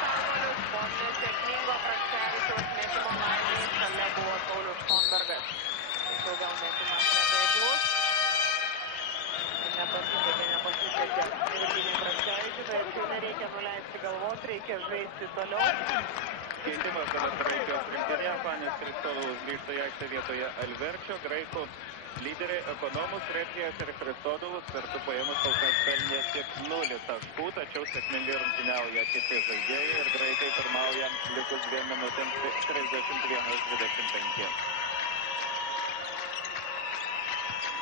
kamuolius po nesėkmingo Praškevičiaus metimo laimės, šalia buvo Saulius Štombergas. Tačiau vėl metimas netaiklus. Nepasisekė Virginijui Praškevičiui, bet jau nereikia nuleisti galvos, reikia žaisti toliau. Keitimas dabar Graikijos rinktinėje, Fanis Christodoulos grįžta į aikštę vietoje Alverčio, graikų lyderiai Ekonomus, Repijas ir Christodoulos kartu paėmus kol kas pelnė tik 0 taškų, tačiau sėkmingai rungtyniauja kiti žaidėjai ir graikai pirmauja likus 2 minutėms 31-25.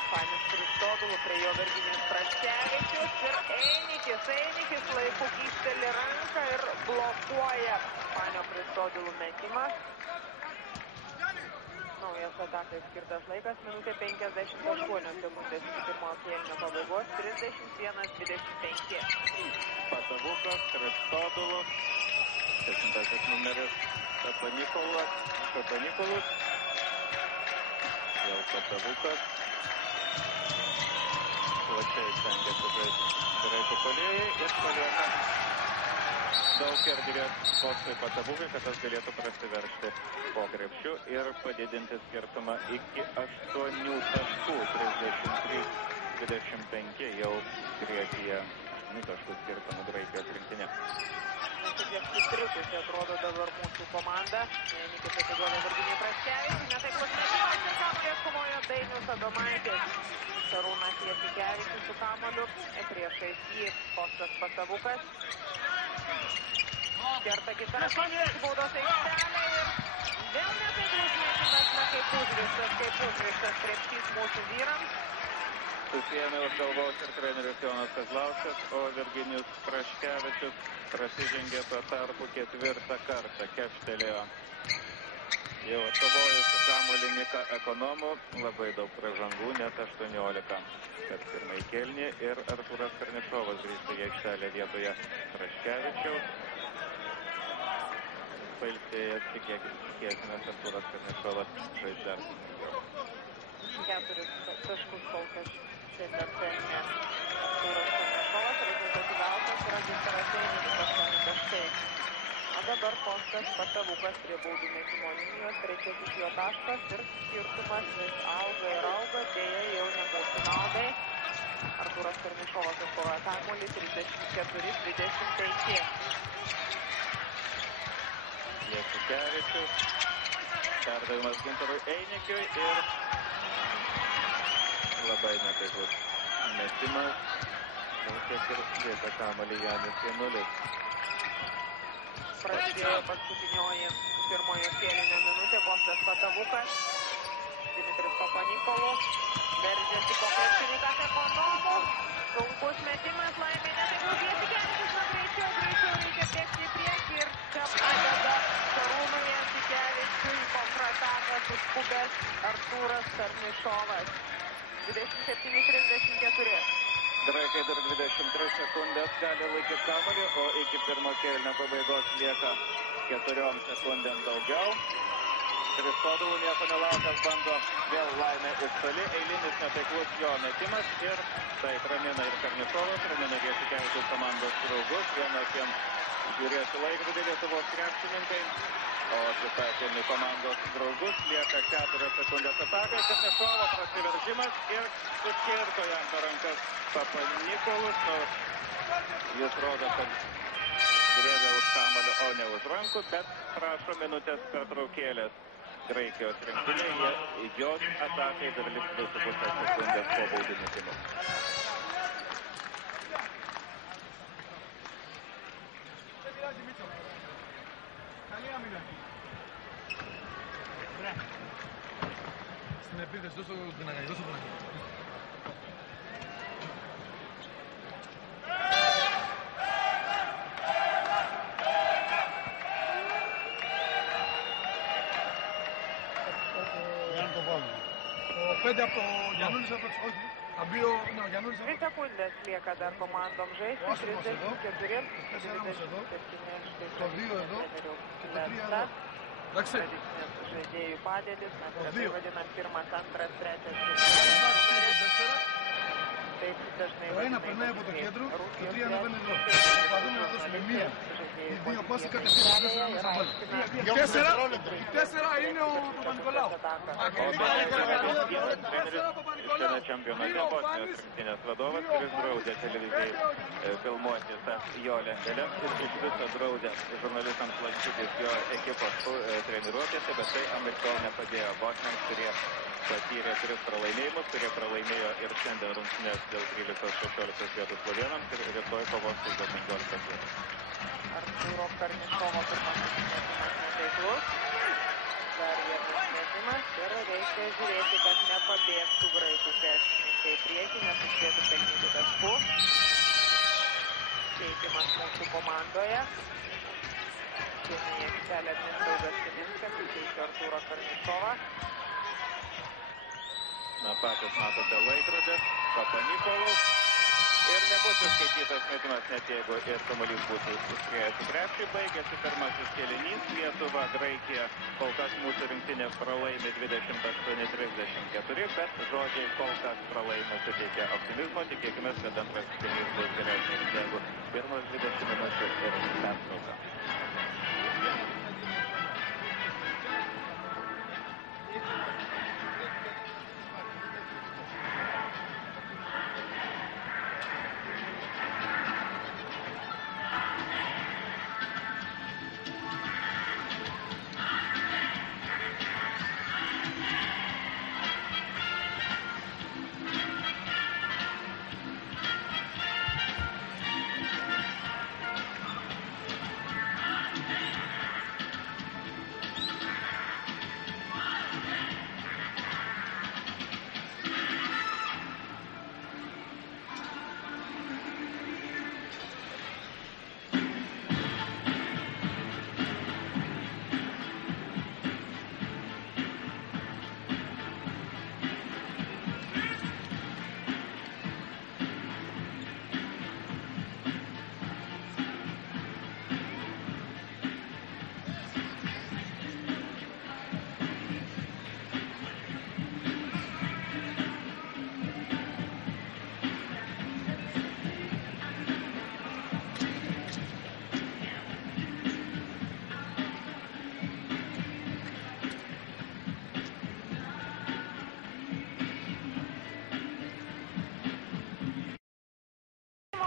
Fanis Christodoulos, prie jo Virginijus Praškevičius ir Einikis laiku kysteli ranką ir blokuoja Fanio Christodoulos metimas. Naujas atakai skirtas laikas, minutė 58 sekundės iki pirmojo kėlinio pabaigos, 31-25. Patavukas, Christodoulos, 10 numeris Papanikolas, jau Patavukas. Plačiai stengiasi žaisti graikų puolėjai ir palieka daug erdvės Kostui Patavukai, kad tas galėtų prasiveržti po krepšiu ir padidinti skirtumą iki 8 taškų, 33-25 jau priekyje 8 taškų skirtumų Graikijos rinktinė. Kiek sutrikusi atrodo dabar mūsų komanda. Einikis atiduoda Virginijui Praškevičiui, netaiklus metimas ir kamuolį atkovojo Dainius Adomaitis. Šarūnas Jasikevičius su kamuoliu, priešais jį Kostas Patavukas. Kerta Gintaras Einikis baudos aikštelę ir vėl netaiklus metimas, na kaip užrištas krepšys mūsų vyrams. Susiėmė už galvos ir treneris Jonas Kazlauskas, o Virginijus Praškevičius prasižengė tuo tarpu 4 kartą, kepštelėjo. Jau atkovojusi kamuolį Nika Ekonomų, labai daug pražangų, net 18. Kad pirmai kėlinį ir Artūras Karnišovas grįžta į aikštelę vietoje Praškevičiaus. Pailsėjęs tikėkime Artūras Karnišovas žais dar. 4 taškus kol kas šiandien pelnė Artūras Karnišovas, rezultatyviausias yra Gintaras Einikis 8 taškai. O dabar Kostas Patavukas prie baudų metimo linijos, trečiasis jo taškas ir skirtumas vis auga ir auga, dėja jau nebūtų naudai. Artūras Karnišovas atkovoja kamuolį 34-25. Jasikevičius, perdavimas Gintarui Einikiui ir labai netaiklus metimas, gal kiek ir dėta kamuolį Janis Janulis. Prasidėjo paskutinioji pirmojo kėlinio minutė, Kostas Patavukas, Dimitris Papanikolas. Veržiasi po krepšininkas Ekonomų. Sunkus metimas, laimė netaikliau Jasikevičius, na greičiau reikia bėgti į priekį ir čia padeda Šarūnui Jasikevičiui kontrataką suskubęs Artūras Karnišovas. 27-34. Graikai dar 23 sekundės gali laikyti kamuolį, o iki pirmo kėlinio pabaigos lieka 4 sekundėm daugiau. Kristodulų nieko nelaukęs bando vėl laimę iš toli, eilinis netaiklus jo metimas ir taip ramina ir Karnišovas, ramina Jasikevičiaus komandos draugus, vienas jiems žiūrėti laikrodį Lietuvos krepšininkai, o atsisakėmi komandos draugus, lieka 4 sekundės atakai, Karnišovo prasiveržimas ir suskirto jam per rankas Papanikolas, nors jis rodo, kad griebė už kamuolio, o ne už rankų, bet prašo minutės pertraukėlės. Graikijos rinktinė, jos atakai dar liks 2,5 sekundės po baudų metimo. Πέντε από το Γιαννούλης από τους όχι. Αμπείο, ναι, ο Γιαννούλης από 3 sekundės lieka dar komandom žaisti. Ο Άσχημος εδώ, 34, 4 εδώ, 27, το 2 εδώ και το 3 εδώ. Εντάξει. Tradicinės žaidėjų padėtis, mes O tai δύο. vadinam pirmas, antras, trečias. Taip dažnai Το ένα περνάει από το κέντρο, το 3 ανεβαίνει εδώ. Προσπαθούμε να δώσουμε μία ή δύο πάσες κατευθείαν στο 4 μέσα μπάλα. Η 4 είναι ο Παπα-Νικολάου. Šiame čempionate Bosnijos rinktinės vadovas, kuris draudė televizijai filmuoti tas jo lenteles ir iš viso draudė žurnalistams lankytis jo ekipos treniruotėse, bet tai anaiptol nepadėjo bosniams, kurie patyrė 3 pralaimėjimus, kurie pralaimėjo ir šiandien rungtynes dėl 13-16 vietų slovėnams ir rytoj kovos dėl 15 vietų. Artūro Karnišovo pirmasis metimas netaiklus. Dar vienas metimas ir reikia žiūrėti, kad nepabėgtų graikų krepšininkai į priekį, nesuspėtų pelnyti taškų. Keitimas mūsų komandoje. Šiandien į aikštelę Mindaugas Siminskas, keičia Artūrą Karnišovą. Na, patys matote laikrodį, Papanikolas. Ir nebus įskaitytas metimas, net jeigu ir kamuolys būtų užskrėjęs į krepšį. Baigėsi pirmasis kėlinys. Lietuva, Graikija, kol kas mūsų rinktinė pralaimi 28-34, bet žodžiai kol kas pralaimi suteikia optimizmo. Tikėkime, kad antras kėlinys bus geresnis negu pirmas 20 minučių ir pertrauka.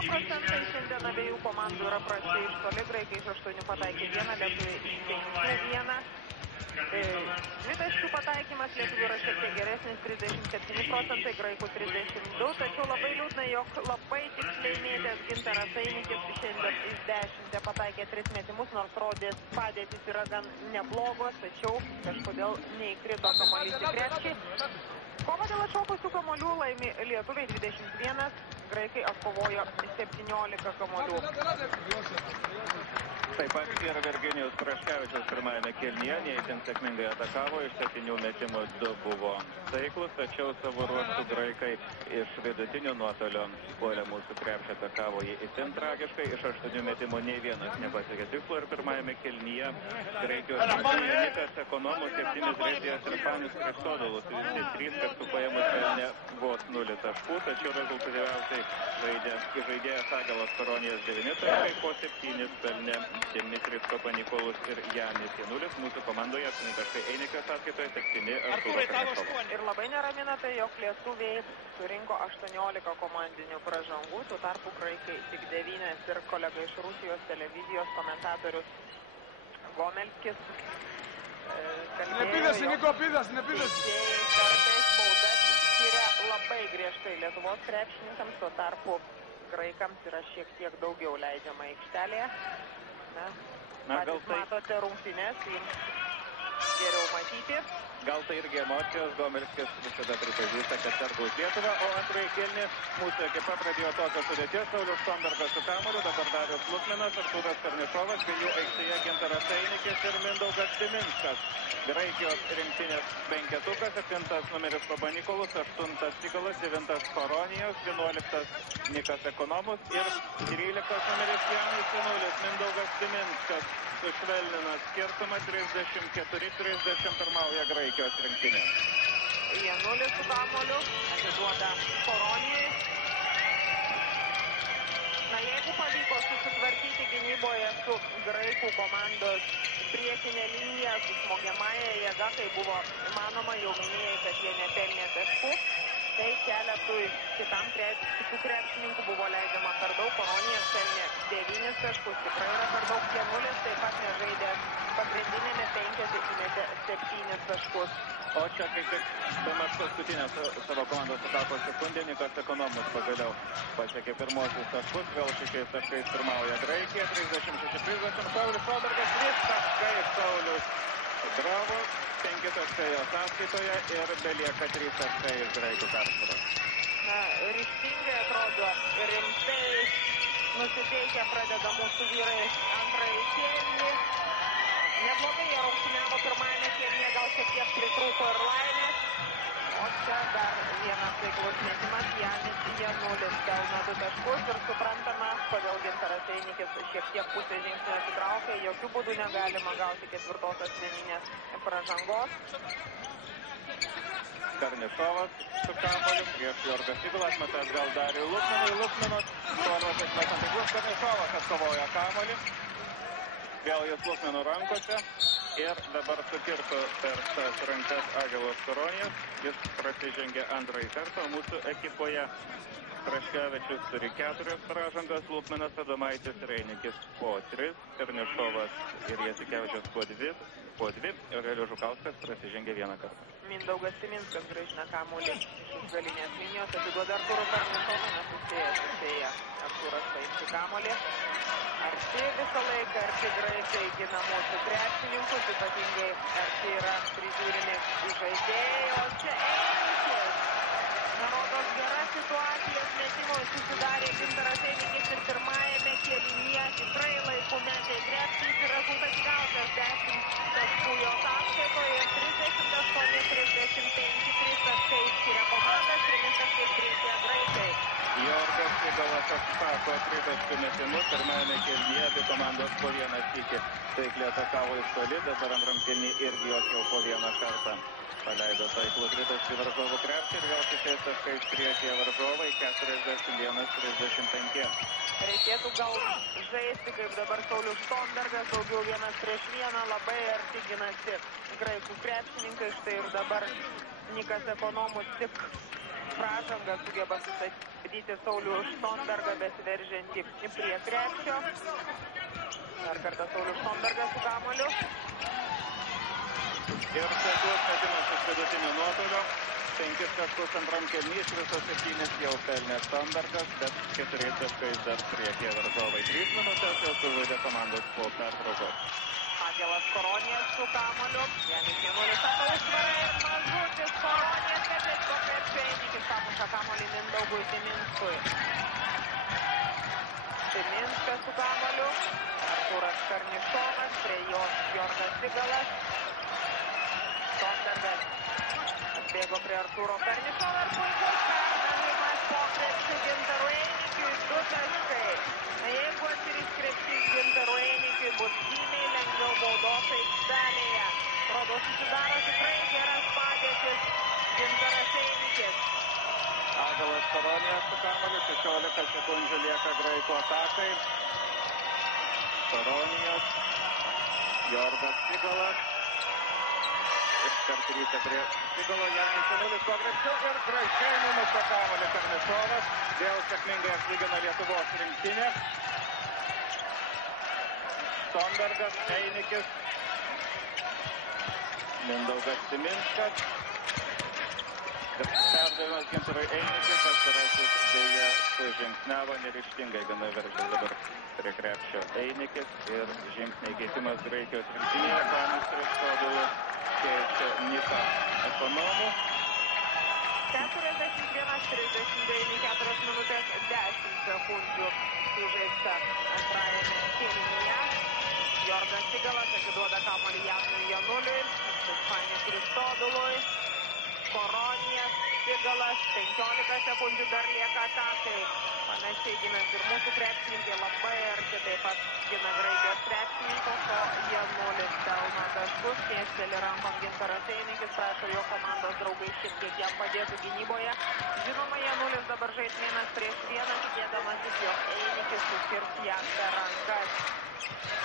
Procentai šiandien abiejų komandų yra prasti iš toli, graikai iš 8 pataikė 1, lietuviai iš 5 1. Dvitaškių pataikymas lietuvių yra šiek tiek geresnis, 37 procentai, graikų 32, tačiau labai liūdna, jog labai tiksliai mėtęs Gintaras Ainikis šiandien iš 10 pataikė 3 metimus, nors rodės padėtis yra gan neblogos, tačiau kažkodėl neįkrito kamuolys į krepšį. Kova dėl Dėl atšokusių kamuolių laimi lietuviai 21, graikai atkovojo 17 kamuolių. Taip pat ir Virginijus Praškevičius pirmajame kėlinyje neįtin sėkmingai atakavo, iš 7 metimų 2 buvo taiklus, tačiau savo ruožtų graikai iš vidutinio nuotolio puolė mūsų krepšį, atakavo jį itin tragiškai, iš 8 metimų nei vienas nepasiekė tikslo ir pirmajame kėlinyje Graikijos Nikas Ekonomus, 7 Graikijos ir Panis Kristodolus, visi 3 kartu paėmus pelnė vos 0 taškų, tačiau rezultatyviausiai žaidėjas Agelas Koronijas 9 taškai, po 7 pelnė Dimitris Papanikolus ir Janis Janulis. Mūsų komandoje 8 taškai Einikio sąskaitoje, 7 Artūro Karnišovas. Ir labai neramina tai, jog lietuviai surinko 18 komandinių pražangų, tuo tarpu graikai tik 9 ir kolega iš Rusijos televizijos komentatorius Gomelskis kalbėjo, jog teisėjai kartais baudas skiria labai griežtai Lietuvos krepšininkams, tuo tarpu graikams yra šiek tiek daugiau leidžiama aikštelėje. Patys matote rungtynes, jums geriau matyti. Gal tai irgi emocijos, Gomelskis visada pripažįsta, kad sergaus Lietuvą, o antrąjį kėlinį mūsų ekipa pradėjo tokią sudėties, Saulius Štombergas su kamuoliu, dabar Darius Lukminas, Artūras Karnišovas, bei jų aikštėje Gintaras Einikis ir Mindaugas Diminskas. Graikijos rinktinės penketukas, 7 numeris Pabanikolas, 8 Cigalas, 9 Koronijos, 11 Nikas Ekonomus ir 13 numeris Janis Janulis, Mindaugas Diminskas. Sušvelnina skirtumą 34-30 pirmauja Graikijos rinktinė. Janulis su kamuoliu atiduoda Koronijai. Jeigu pavyko susitvarkyti gynyboje su graikų komandos priekinė linija, su smogiamąja jėga, kai buvo įmanoma, jau minėjai, kad jie nepelnė taškų, tai keletui kitų krepšininkų buvo leidžiama per daug. Koronijas pelnė 9 taškus, tikrai yra per daug. Janulis taip pat nežaidė pagrindinėme 5, įmetė 7 taškus. O čia kaip tik tuomet paskutinę savo komandos atakos sekundė Nikas Ekonomus pagaliau pasiekė pirmosius taškus, vėl 6 taškais pirmauja Graikija, 36-30, Saulius Štombergas 3 taškai, Saulius bravo, 5 taškai jo sąskaitoje ir belieka 3 taškai iš graikų persvaros. Ryžtingai atrodo, rimtai nusiteikę pradeda mūsų vyrai antrąjį kėlinį. Neblogai jie rungtyniavo pirmajame kėlinyje, gal šiek tiek pritrūko ir laimės. O čia dar vienas taiklus metimas, Janis Janulis pelno 2 taškus ir suprantama, kodėl Gintaras Einikis šiek tiek pusę žingsnio atsitraukė, jokių būdų negalima gauti 4 asmeninės pražangos. Karnišovas su kamuoliu, prieš Jorgą Sigulą, atmetas gal Dariui Lukminui, Lukminas, toliau atmetas taiklus, Karnišovas atkovoja kamuolį. Vėl jis Lukminų rankose ir dabar sukirto per tas rankas Agelas Koronijas. Jis prasižengė antrąjį kartą, o mūsų ekipoje Praškevičius turi 4 pražangas, Lukminas, Adomaitis ir Einikis po 3, Karnišovas ir Jasikevičius po 2 ir Elius Žukauskas prasižengė 1 kartą. Mindaugas Diminskas grąžina kamuolį iš galinės linijos, atiduoda Artūrui Karnišovui, nesusėja Artūras paimti kamuolį. Arti visą laiką, arti graikai gina mūsų krepšininkus, ypatingai arti yra prižiūrimi žaidėjai, o čia Einikis. Rodos gera situacija, metimui susidarė Gintaras Einikis ir pirmajame kėlinyje tikrai laiku metė krepšys ir rezultatyviausias 10 taškų jo sąskaitoje ir 38-35, 3 taškai skiria komandas, 3 taškai priekyje graikai. Jorgas Sigalas atsako 3 taškų metimus, pirmajame kėlinyje abi komandos po 1 sykį taikliai atakavo iš toli, dabar antram kėliny irgi jos jau po 1 kartą paleido taiklų 3 taškų varžovų krepšį ir vėl 6 taškais priekyje varžovai 41-35. Reikėtų gal žaisti, kaip dabar Saulius Štombergas, daugiau 1 prieš 1, labai arti ginasi graikų krepšininkai, štai ir dabar Nikas Ekonomus tik pražangą sugeba sustabdyti Saulių Štombergą besiveržiantį prie krepšio. Dar kartą Saulius Štombergas su kamuoliu. Ir taiklus metimas iš vidutinio nuotolio. 5 taškus antram kėliny, iš viso 7 jau pelnė Štombergas, bet 4 taškais dar priekyje varžovai. 3 minutės jau sužaidė komandos po pertraukos. Agelas Koronijas su kamuoliu. Janis Janulis sako užtvarą ir mažutis Koronijas, bet iš to krepšio pamuša kamuolį Mindaugui Siminskui. Siminskas su kamuoliu, Artūras Karnišovas, prie jo Jorgas Sigalas. Sondergas atbėgo prie Artūro Karnišovo ir puikus perdavimas po krepšį Gintarui Einikiui, 2 taškai. Jeigu atsiris krepšys Gintarui Einikiui, bus žymiai lengviau baudos aikštelėje. Rodo, susidaro tikrai geras padėtis Gintaras Einikis. Ąžuolas Koronijas su kamuoliu, 16 sekundžių lieka graikų atakai. Koronijas, Jorgas Sigalas. Iškart ryte prie Sigalo, Janis Janulis po krepšiu ir gražiai numuša kamuolį Karnišovas. Vėl sėkmingai atlygina Lietuvos rinktinė. Sondergas, Einikis, Mindaugas Siminskas. Perdavimas Gintarui Einikis, pastarasis dėja sužingsniavo neryžtingai, gana veržė dabar prie krepšio Einikis ir žingsniai keitimas Graikijos rinktinėje. Panis Christodoulos keičia Niką Ekonomų. 41-39, 4 minutės 10 sekundžių sužaista antrajame kėlinyje. Jorgas Sigalas atiduoda kamuolį Janui Januliui, Panis Christodoului. Koronijas, Sigalas, 15 sekundžių dar lieka atakai. Panašiai ginasi ir mūsų krepšininkai, labai arti taip pat gina Graikijos krepšininkus, o Janulis pelna taškus, tiestelį rankom Gintaras Einikis, prašo jo komandos draugai šiek tiek jam padėtų gynyboje. Žinoma, Janulis dabar žais 1-1, tikėdamasis, jog Einikis sukirs jam per rankas.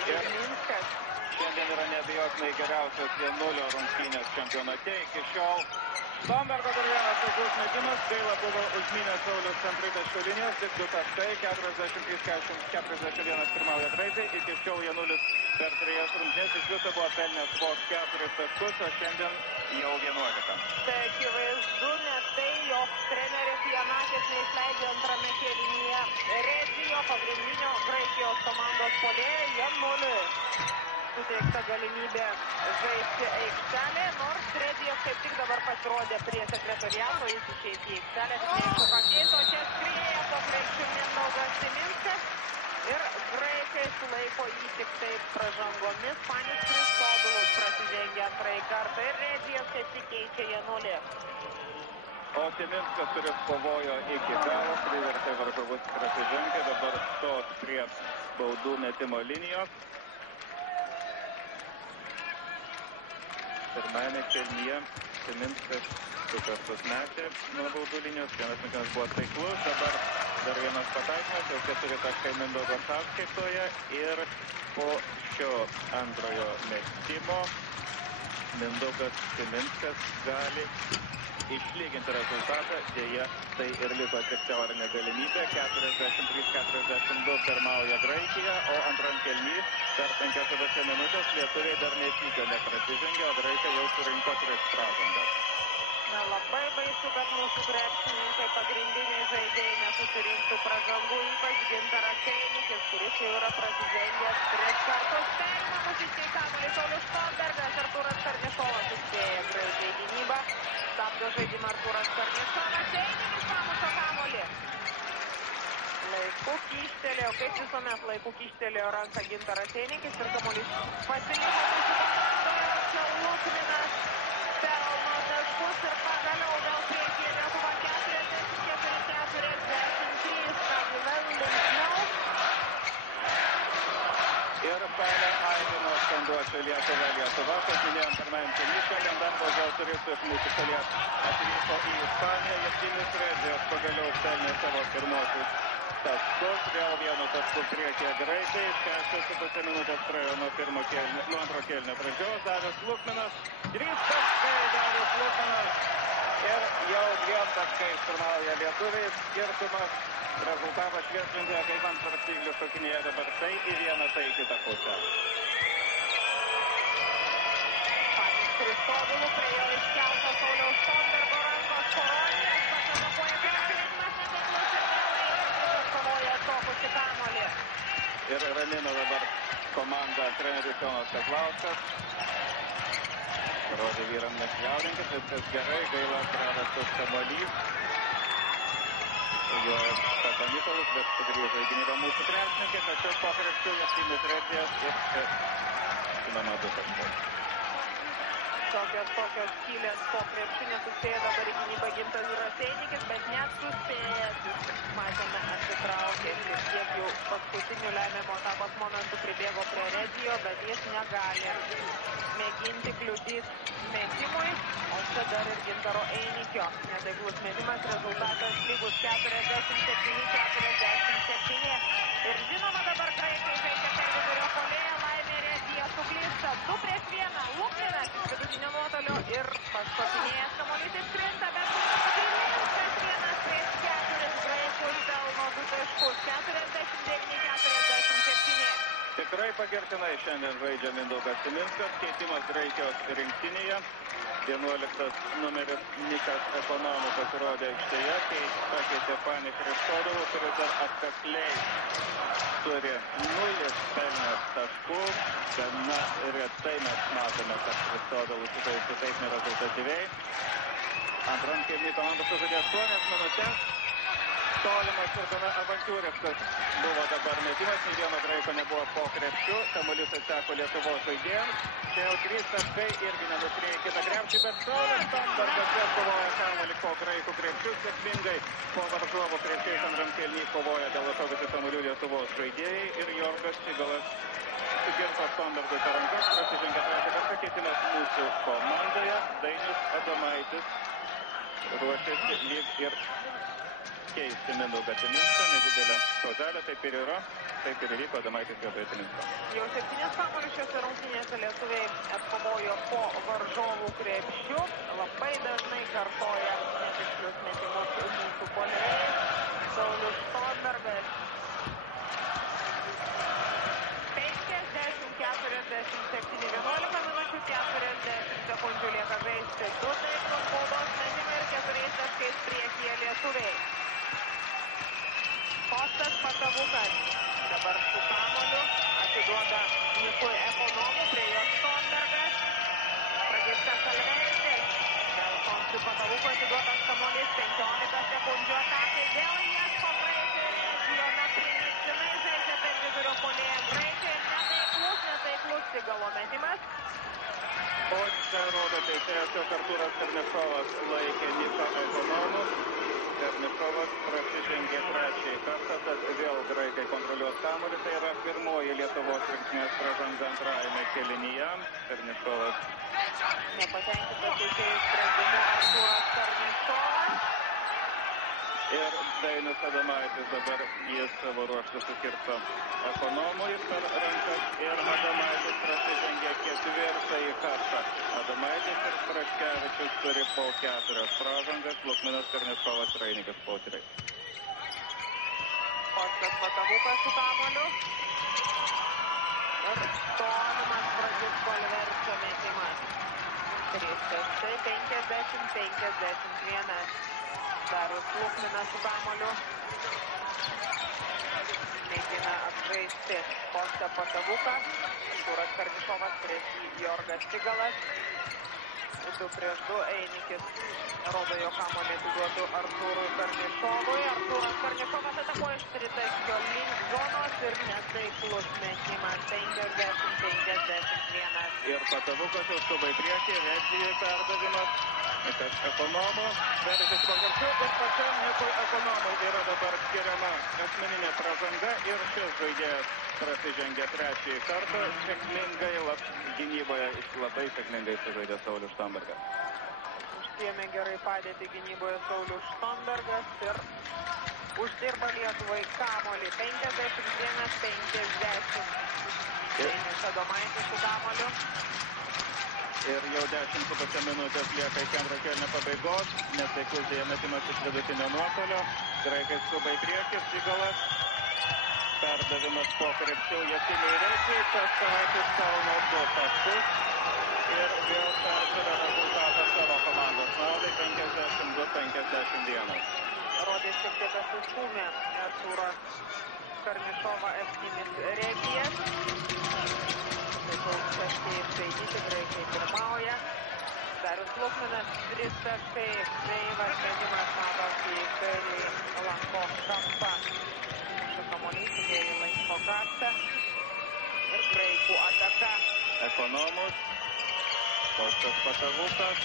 Ir Minskas. Šiandien yra neabejotinai geriausias Janulio rungtynės čempionate iki šiol. Sondergo dar vienas taiklus metimas, gaila buvo užmynęs Saulius centritaškio linijos, tik 2 taškai, 43-41 pirmauja graikai. Iki šiol Janulis per 3 rungtynes iš viso buvo pelnęs vos 4 taškus, o šiandien jau 11. Tai akivaizdu, net tai, jog treneris Janakis neįleidžia antrame kėlinyje Redžijo, pagrindinio Graikijos komandos puolėjo Januliui. Suteikta galimybė žaisti aikštelė, nors Redžijo kaip tik dabar pasirodė prie sekretoriato, jis išeis į aikštelę, tik neaišku pakeis, o čia skrieja po krepšiu Mindaugas Siminskas ir graikai sulaiko jį tik taip pražangomis. Panis Christodoulos prasižengia antrąjį kartą ir Redžijas kaip tik keičia Janulį. O Siminskas, kuris kovojo iki galo, privertė varžovus prasižengti, dabar stos prie baudų metimo linijos. Pirmajame kėlinyje Siminskas 2 kartus metė nuo baudų linijos, vienas metimas buvo taiklus, dabar dar vienas pataikymas, jau 4 taškai Mindaugo sąskaitoje ir po šio antrojo metimo Mindaugas Siminskas gali išlyginti rezultatą, dėja tai ir liko tik teorinė galimybė. 43-42 pirmauja Graikija, o antram kėliny per 5 minutės lietuviai dar nesykio neprasižengė, o graikai jau surinko 3 pražangas. Na, labai baisu, kad mūsų krepšininkai pagrindiniai žaidėjai nesusirinktų pražangų, ypač Gintaras Einikis, kuris jau yra prasižengęs 3 kartus. Perimamus į kamuolį Saulius Sondergas, Artūras Karnišovas suspėja graikai gynybą. Stabdo žaidimą Artūras Karnišovas, Einikis pamuša kamuolį. Laiku kyštelėjo, kaip visuomet laiku kyštelėjo ranką Gintaras Einikis ir kamuolys pasiliko mūsų komandoje, čia Lukminas pelno taškus ir pagaliau vėl priekyje Lietuva 44-43, kągi vėl linksmiau. Ir palė Aidino skanduočio Lietuva, kaip minėjom pirmajam kėliny, šiandien dar daugiau turistų iš mūsų šalies atvyko į Ispaniją. Jevgenijus Redžijas pagaliau pelnė savo pirmosius taškus, vėl 1 tašku priekyje graikai, 6,5 minutės praėjo nuo antro kėlinio pradžios, Darius Lukminas, 3 taškai Darius Lukminas ir jau 2 taškais pirmauja lietuviai, skirtumas rezultatas šviečiantoje, kaip ant svarstyklių šokinėje dabar tai į vieną, tai į kitą pusę. Panis Christodoulų prie jo iškelto Sauliaus Sondergo rankos, Koronijas pasirokuoja perleidimas neteiklus ir vėl Einikis atkovoja atšokusį kamuolį. Ir ramina dabar komandą treneris Jonas Kazlauskas. Rodė vyram nesijaudinkit, viskas gerai, gaila prarastas kamuolys. Juojas Papanikolas, bet sugrįžo į gynybą mūsų krepšininkai, tačiau po krepšių Jaskinis Redijas ir žinoma 2 taškai. Tokios skylės po krepšių nesuspėjo dabar į gynybą Gintas Raseinikis, bet nesuspėjęs, matėme, atsitraukė šiek tiek jau paskutinių lemiamo atakos momentų pribėgo prie Redijo, bet jis negali mėginti kliudyti metimui, o čia dar ir Gintaro Einikio netaiklus metimas, rezultatas lygus 47-47. Ir žinoma dabar graikai žaidžia per vidurio puolėją, laimė Redija suklysta 2-1, Lukminas iš vidutinio nuotolio ir pašokinėjęs kamuolys iškrinta, bet Kilinskas 1-4 graikus pelno 2 taškus, 49-47. Tikrai pagirtinai šiandien žaidžia Mindaugas Kilinskas, keitimas Graikijos rinktinėje. 11 numeris Nikas Ekonomų pasirodė aikštėje, kai pakeitė Fanį Christodovų, kuris dar atkakliai turi 0 pelnęs taškų. Gana retai mes matome, kad Christodovų sužaistų taip nerezultatyviai. Antram kėlinį komanda sužaidė 8 minutės. Tolimas ir gana avantiūriškas buvo dabar metimas, nei vieno graiko nebuvo po krepšiu, kamuolys atseko Lietuvos žaidėjams. Čia jau 3 taškai irgi nenuskrieja kitą krepšį, bet Saulius Stambergas vėl kovoja kamuolį po graikų krepšių, sėkmingai po varžovų krepšiais antram kėliny kovoja dėl atšokusių kamuolių Lietuvos žaidėjai ir Jorgas Čigalas sukirto Stambergui per rankas, prasižengė 3 kartą, keitimas mūsų komandoje. Dainius Adomaitis ruošiasi lyg ir keisti Mindaugą Kilinską, nedidelę pauzelę, taip ir yra, taip ir įvyko Adomaitis vietoje Kilinsko. Jau 7 kamuolius šiose rungtynėse lietuviai atkovojo po varžovų krepšiu, labai dažnai kartoja netikslius metimus mūsų puolėjai. Saulius Stambergas 50-47, 11 minučių 40 sekundžių lieka žaisti, 2 taiklūs baudos metimai ir 4 taškais priekyje lietuviai. Kostas Patavukas dabar su kamuoliu atiduoda Nikui Ekonomų, prie jo Stambergas, Pragirskas Kalveris, vėl Kostui Patavukui atiduotas kamuolys, 15 sekundžių atakai, vėl ieško graikai Redijo, primygtinai žaidžia per vidurio puolėją graikai, netaiklus Cigalo metimas. O čia rodo teisėjas, jog Artūras Karnišovas laikė Niką Ekonomų. Karnišovas prasižengė 3 kartą, tad vėl graikai kontroliuos kamuolį. Tai yra pirmoji Lietuvos rinktinės pražanga antrajame kėlinyje. Karnišovas nepatenkintas teisėjų sprendimu Artūras Karnišovas. Ir Dainius Adomaitis dabar jis savo ruožtu sukirto Ekonomui per rankas ir Adomaitis prasižengė 4 kartą. Adomaitis ir Praškevičius turi po 4 pražangas, Lukminas, Karnišovas ir Einikas po 3. Kostas Patavukas su kamuoliu. Ir tolimas Pragisko Alverčio metimas. 3 taškai, 50-51. Darius Lukminas su kamuoliu. Mėgina apžaisti Kostą Patavuką. Artūras Karnišovas prieš jį Jorgas Cigalas. 2-2 Einikis rodo jo kamuolį atiduotų Artūrui Karnišovui. Artūras Karnišovas atakuoja iš tritaškio link zonos ir netaiklus metimas 50-51. Ir Patavukas jau skuba į priekį, Redijai perdavimas. Nikas Ekonomų, veržiasi pagarčiau, bet pačiam Nikui Ekonomui yra dabar skiriama asmeninė pražanga ir šis žaidėjas prasižengė 3 kartą. Sėkmingai gynyboje labai sėkmingai sužaidė Saulius Stambergas. Užsiėmė gerai padėti gynyboje Saulius Stambergas ir uždirba Lietuvai kamuolį 51-50. Dainius Adomaitis su kamuoliu. Ir jau 10,5 minutės lieka iki antro kėlinio pabaigos. Netaiklus dėja metimas iš vidutinio nuotolio. Graikai skuba į priekį, Cigalas. Perdavimas po krepšiu Jaskiniui Redijai. Peškaitis pelno 2 taškus. Ir vėl persvėrė rezultatą savo komandos naudai 52-51. Rodė šiek tiek atsistūmė Artūrą Karnišovą Jaskinis Redijas. Tačiau taškai išskaityti, graikai pirmauja. Darius Lukmanas 3 taškai. Kreivas sprendimas matosi į kairį lanko kampą. Muša kamuolys įdėjo laisvo kraštą. Ir graikų ataka. Ekonomus. Kostas Patavukas.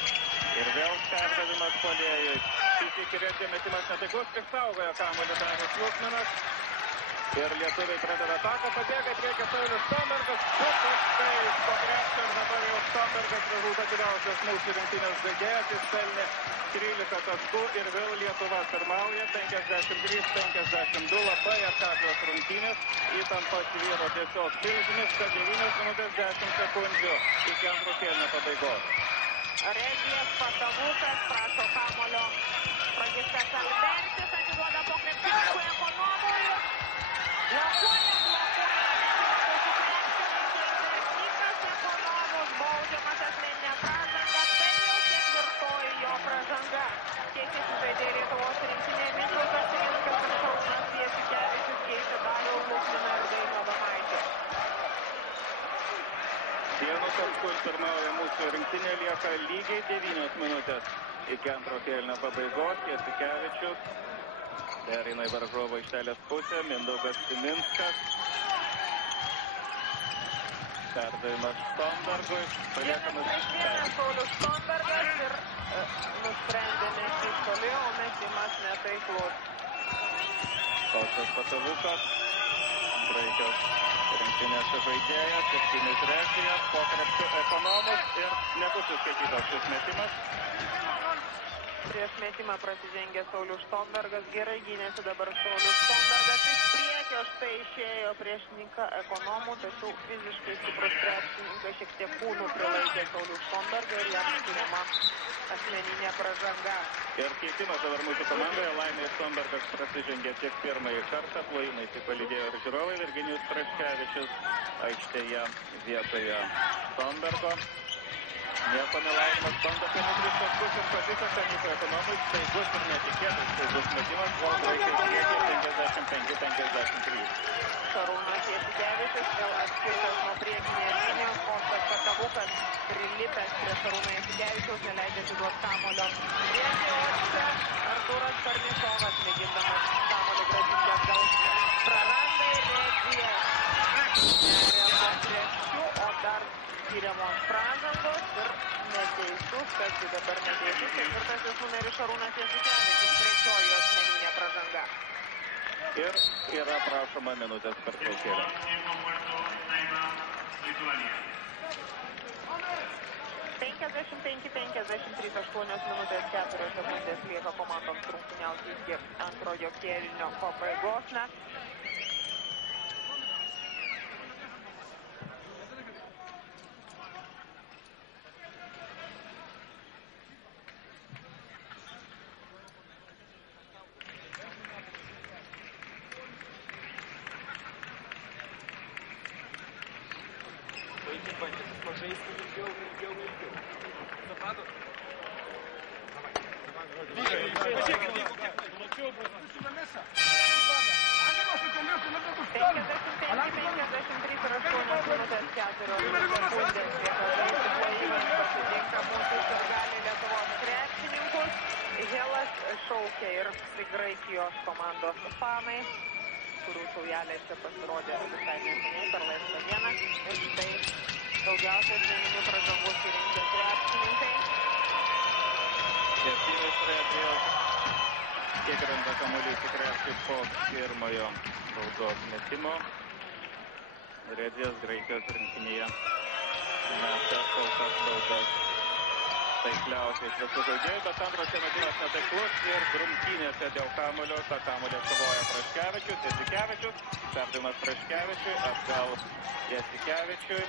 Ir vėl perdavimas puolėjui. Įsikirėti metimas netaiklus, išsaugojo kamuolį Darius Lukmanas. Ir lietuviai pradeda ataką, pabėga priekį Saulius Stombergas. Du taškai po krepšio ir dabar jau Stombergas rezultatyviausias mūsų rinktinės žaidėjas. Jis pelnė 13 taškų ir vėl Lietuva pirmauja 53-52. Labai atkaklios rungtynės. Įtampa tvyro tiesiog milžiniška. 9 minutės 10 sekundžių iki antro kėlinio pabaigos. Regijas Patavukas prašo kamuolio. Pragistas Albertis atiduoda po krepšininkui Ekonomui. Blokuoja, Nikas Ekonomus baudžiamas asmeninė pražanga, tai jau ketvirtoji jo pražanga. Keičiasi žaidė Lietuvos rinktinė Vytautas Siminskas ir Šarūnas Jasikevičius keičia Darių Lukminą ir Dainių Adomaičio. Vienu tašku pirmauja mūsų rinktinė, lieka lygiai 9 minutės iki antro kėlinio pabaigos. Jasikevičius pereina į varžovo aikštelės pusę, Mindaugas Siminskas. Perdavimas Stombergui. Vienas Saulius Stombergas ir nusprendė mesti toli, o metimas netaiklus. Kostas Patavukas. Graikijos rinktinės žaidėjas, 7 Regijas, po krepšiu Ekonomus ir nebus suskaitytas šis metimas. Prieš metimą prasižengė Saulius Stombergas, gerai gynėsi dabar Saulius Stombergas iš priekio, štai išėjo prieš Niką Ekonomų, tačiau fiziškai stiprus krepšininkas šiek tiek kūnų prilaikė Saulius Stombergą ir jam skiriama asmeninė pražanga. Ir keitimas dabar mūsų komandoje, Laimė Stombergas prasižengė tiek pirmąjį kartą, plojimais palydėjo ir žiūrovai, Virginijus Praškevičius aikštėje vietoje Stombergo. Nieko nelaimimas, bando penetris taškus ir pasiseka Niko Ekonomui, staigus ir netikėtas staigus metimas, o Graikai siekia 55-53. Šarūnas Jasikevičius vėl atskirtas nuo priekinės linijos, Kostas Patavukas prilipęs prie Šarūno Jasikevičiaus, neleidžia atiduoti kamuolio. Priekį, o čia Artūras Karnišovas mėgindamas kamuolį grąžinti atgal. Praranda ir Regijas. Perėmo krepšiu, o dar skiriamos pražangos ir neteisus, kas dabar neteisus. Ketvirtasis numeris Šarūnas Jasikevičius, trečioji asmeninė pražanga. Ir yra prašoma minutės pertraukėlė. 55-53, 8 minutės 4 sekundės lieka komandoms rungtyniauti iki antrojo kėlinio pabaigos. Pažaisti ilgiau. Supratot? Helas šaukia ir Graikijos komandos fanai, kurių saujelės čia pasirodė visai neseniai per laisvą dieną. Ir štai daugiausiai asmeninių pražangų surinkę krepšininkai. Septynis Regijos kiek randa kamuolys į krepšį po pirmojo baudos metimo. Regijos Graikijos rinktinėje meta kol kas baudas taikliausiai iš visų žaidėjų, bet antras metimas netaiklus ir grumtynėse dėl kamuolio. Ta kamuolį kovoja Praškevičius, Jasikevičius, perdavimas Praškevičiui, atgal Jasikevičiui.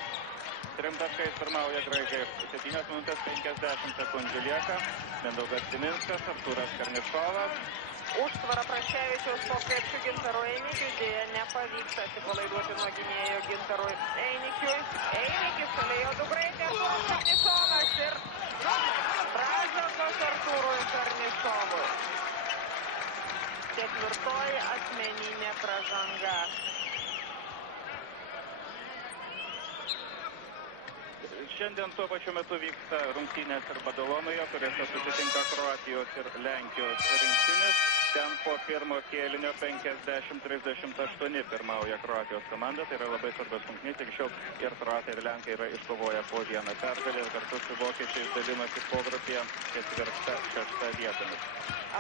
3 taškais pirmauja Graikai, 7 minutės 50 sekundžių lieka. Mindaugas Siminskas, Artūras Karnišovas. Užtvara Praškevičiaus po krepšiu Gintarui Einikiui, dėja nepavyksta atsipalaiduoti nuo gynėjo Gintarui Einikiui. Einikis šalia jo du Graikai, Artūras Karnišovas ir pražangos Artūrui Karnišovui. Ketvirtoji asmeninė pražanga. šiandien tuo pačiu metu vyksta rungtynės ir Badalonoje, kuriuose susitinka Kroatijos ir Lenkijos rinktinės. Ten po pirmo kėlinio 50-38 pirmauja Kroatijos komanda. Tai yra labai svarbios rungtynės. Iki šiol ir Kroatai, ir Lenkai yra iškovoję po vieną pergalę ir kartu su vokiečiais dalinasi pogrupyje 4-6 vietomis.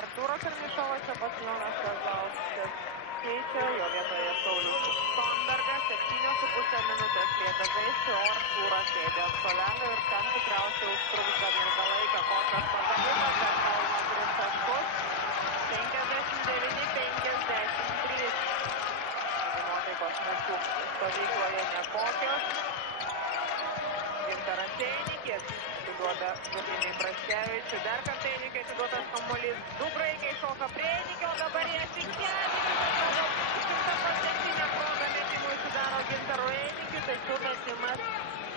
Artūro Karnišovas čia Jonas Kazlauskas keičia, jo vietoje Saulius Stonbergas, 7,5 minutės lieka žaisti, o Artūras sėdė ant suolelio ir ten tikriausiai užtruks gan ilgą laiką, kokias Patavukas, bet Kauno 3 taškus, 59-53. Nuotaikos mūsų stovykloje nekokios. Gintaras Einikis atiduoda Žuvinį Praškevičių, dar kartą Einikį atiduotas kamuolys, du graikai šoka prie Einikio, o dabar Jasikevičius, 100% proga metimui sudaro Gintaro Einikiui, tačiau metimas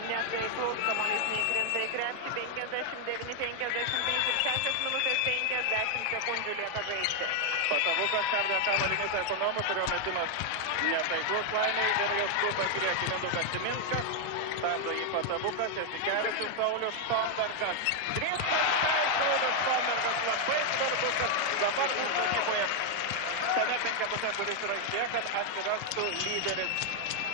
netaiklus, kamuolys neįkrinta į krepšį, 59-53 ir 6 minutės 50 sekundžių lieka žaisti. Patavukas perdė kamuolį Nita Ekonomų, kurio metimas netaiklus laimiai ir jos klupas prieki Mindaugas Siminskas. Perdo į Patavukas, Jasikevičius, Saulius Stonbergas. 3 taškai, Saulius Stonbergas labai svarbu, kad dabar mūsų ekipoje tame penketuke, kuris yra išėję, kad atsirastų lyderis.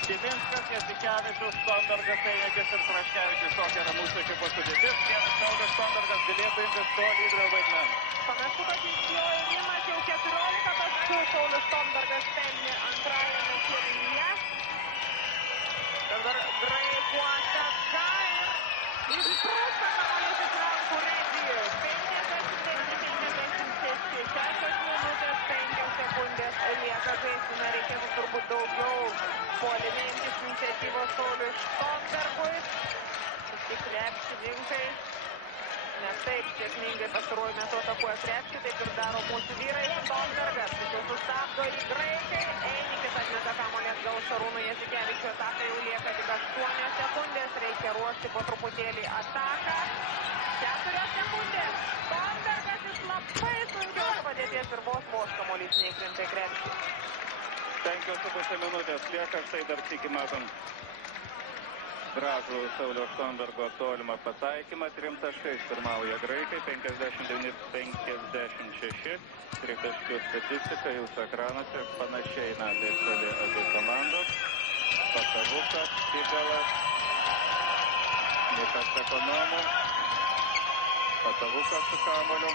Siminskas, Jasikevičius, Stonbergas, Einikis ir Praškevičius. Tokia yra mūsų ekipos sudėtis. Ir Saulius Stonbergas galėtų imtis to lyderio vaidmens. Panašu, kad iš jo ėjimas jau 14 taškų Saulius Stonbergas pelnė antrajame kėlinyje. Dabar graikų ataka ir išsprūsta kamuolys iš rankų Regijų. 59-56, 6 minutės 5 sekundės lieka žaisti. Reikėtų turbūt daugiau puolime imtis iniciatyvos Sauliui Stonbergui. Tik krepšininkai ne taip sėkmingai pastaruoju metu atakuoja krepšį, taip ir daro mūsų vyrai. Stonbergas, tačiau sustabdo į graikai. Einikis atmeta kamuolį atgal Šarūnui Jasikevičiui, ataka jau lieka tik 8 sekundės, reikia ruošti po truputėlį ataką. 4 sekundės, Stonbergas iš labai sunkios padėties ir vos kamuolys neįkrinta į krepšį. 5,5 minutės lieka, štai dar sykį matom gražų Sauliaus Stonbergo tolimą pataikymą. 3 taškais pirmauja graikai, 59-56. 3 taškių statistika jūsų ekranuose, panašiai taip toli abi komandos. Patavukas, Sigalas, Nikas Ekonomų, Patavukas su kamuoliu.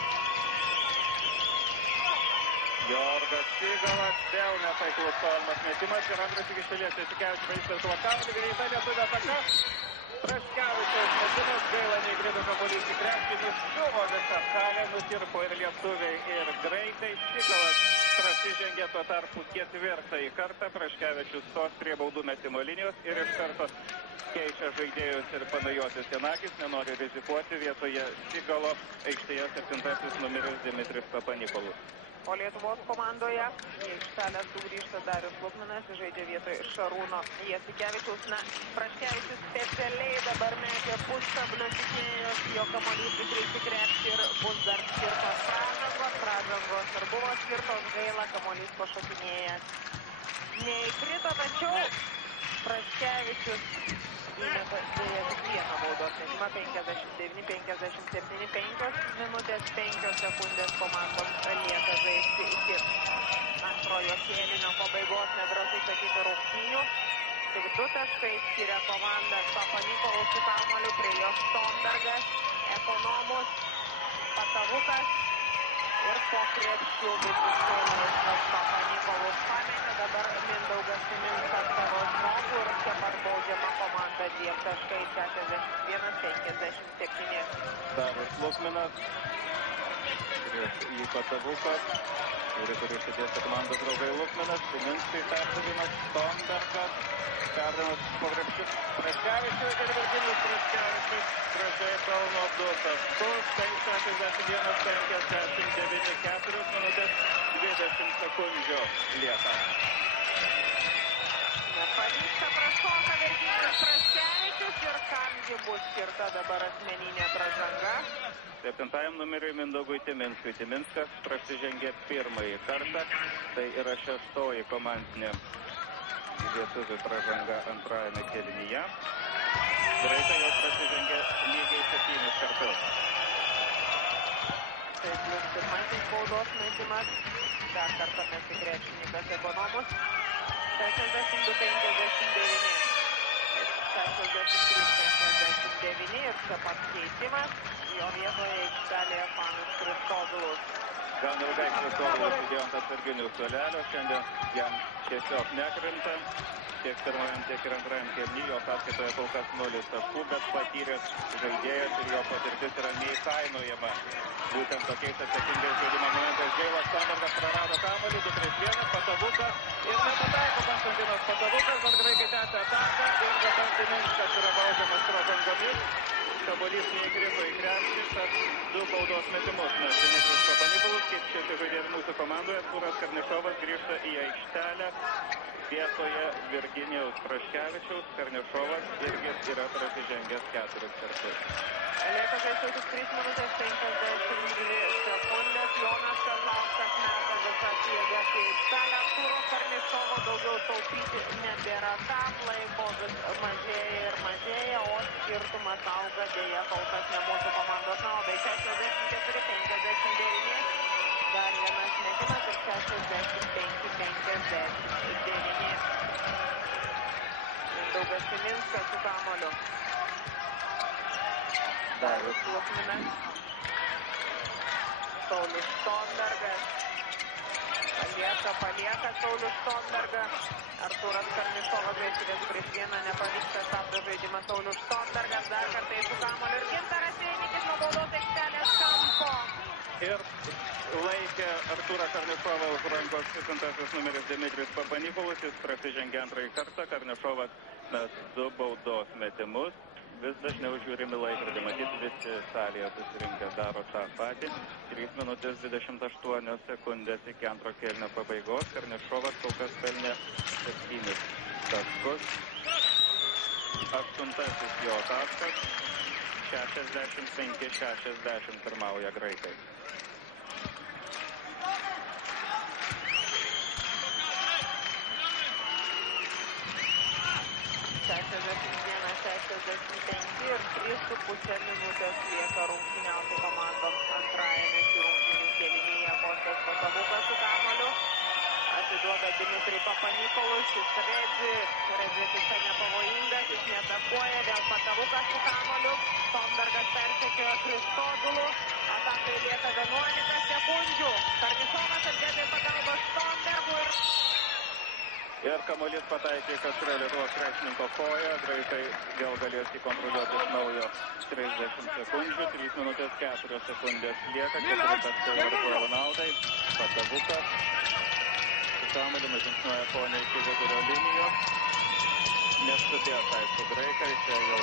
Georgas Sigalas, vėl netaiklus tolimas metimas ir antras iki šalies Jasikevičius vaizdas savo kamuolį, greita lietuvė ataka. Praškevičiaus metimas, gaila neįkrito kamuolys į krepšį, nuščiuvo visą salę, nutirpo ir lietuviai, ir graikai. Sigalas prasižengė tuo tarpu 4 kartą, Praškevičius stos prie baudų metimo linijos ir iš karto keičia žaidėjus ir Panajotis Janakis, nenori rizikuoti, vietoje Sigalo aikštėje 7 numeris Dimitris Papanikolus. O Lietuvos komandoje į aikštelę sugrįžta Darius Lukminas, žaidžia vietoj Šarūno Jasikevičiaus. Praškevičius specialiai dabar metė puskablio, tikėjosi, jo kamuolys įkreipti krepšį ir bus dar skirtos pražangos ir buvo skirtos, gaila, kamuolys pašokinėjęs neįkrito, tačiau Praškevičius įmeta tik vieną baudos metimą, 59-57, 5 minutės 5 sekundės komandos lieka žaisti iki antrojo kėlinio pabaigos, nedrąsai sakyti rungtynių. Tik 2 taškai skiria komandą Papanikolas su kamuoliu, prie jo Stonbergas, Ekonomus, Patavukas ir po krepšių visiškai laisvas Papanikolas pametė, dabar Mindaugas Siminskas savo žmogų ir čia parbaudžiama komanda 2 taškai, 61-57. Darius Lukminas prieš į Patavukas, turi išsidėsti komandos draugai Lukminas, Siminskui perdavimas, Stonbergas, perdavimas po krepšių Praškevičiui ir Virgilijus Praškevičius gražiai pelno 2 taškus, 61-59, 4 minutės 20 sekundžių lieka. Nepavyksta prašoka Virgilijus Praškevičius ir kamgi bus skirta dabar asmeninė pražanga. 7 numeriui Mindaugui Timinskui. Timinskas prasižengė 1 kartą, tai yra 6 komandinė lietuvių pražanga antrajame kėlinyje. Graikai jau prasižengė lygiai 7 kartus. Tai pirmasis baudos metimas. Dar kartą mesti krepšininkas Ekonomus. 62-59. 63-59 ir čia pat keitimas. Jo vietoje aikštelėje Panas Kristodulus. Gan ilgai Kristodulus sėdėjo ant atsarginių suolelio. Šiandien jam tiesiog nekrinta. Tiek pirmajam, tiek ir antrajam kėliny. Jo sąskaitoje kol kas 0 taškų, bet patyręs žaidėjas ir jo patirtis yra neįkainojama. Būtent tokiais atsakingais žaidimo momentais Džeilas Sondergas prarado kamuolį, 2-3-1, Patavukas ir nepataiko Konstantinas Patavukas, bet graikai tęsia ataką ir dabar Timinskas yra baudžiamas pražangomis. Kamuolys neįkrito į krepšį, tad 2 baudos metimus. Nes Dimitris Papanikolas, kaip 6 žaidėjai mūsų komandoje, Artūras Karnišovas grįžta į aikštelę. Vietoje Virginijaus Praškevičiaus Karnišovas irgi yra prasižengęs 4 kartus. Lieka žaisti tik 3 minutės 52 sekundės. Jonas Kazlauskas meta visas jėgas į aikštelę. Artūro Karnišovo daugiau taupyti nebėra tam. Laiko vis mažėja ir mažėja, o skirtumas auga dėja kol kas ne mūsų komandos naudai. 64-59. Dar vienas metimas ir 65-59. Mindaugas Timinskas su kamuoliu. Darius Lukminas. Saulius Štombergas. Palieka Saulius Štombergą. Artūras Karnišovas žaidžia prieš vieną, nepavyksta stabdo žaidimą Saulius Štombergas. Dar kartą su kamuoliu ir Gintaras Einikis nuo baudos aikštelės kampo. Ir laikė Artūrą Karnišovą už rankos 7 numeris Dimitris Papanikolas. Jis prasižengė antrąjį kartą. Karnišovas mes 2 baudos metimus. Vis dažniau žiūrimi laikrodį. Matyti visi salėje susirinkę daro tą patį. 3 minutės 28 sekundės iki antro kėlinio pabaigos. Karnišovas kol kas pelnė 7 taškus. 8 jo taškas. 65-60 pirmauja graikai. 61-65 ir 3,5 minutės lieka rungtyniauti komandoms antrajame rungtynių kėlinyje. Kostas Patavukas su kamuoliu. Atiduoda Dimitriui Papanikolui. Šis Redžis visai nepavojingas. Jis neatakuoja. Vėl Patavukas su kamuoliu. Sondergas persekioja Kristodulų. Atakai lieka 11 sekundžių. Karnišovas atgėdė pagalbą Sondergui. Ir kamuolys pataikė kažkurio Lietuvos krepšininko koją. Graikai vėl galės jį kontroliuoti iš naujo 30 sekundžių. 3 minutės 4 sekundės lieka. 4 taškai Varžovų naudai. Patavukas. Su kamuoliu žingsniuoja ponė iki vidurio linijos. Neskubės, aišku, graikai. Čia jau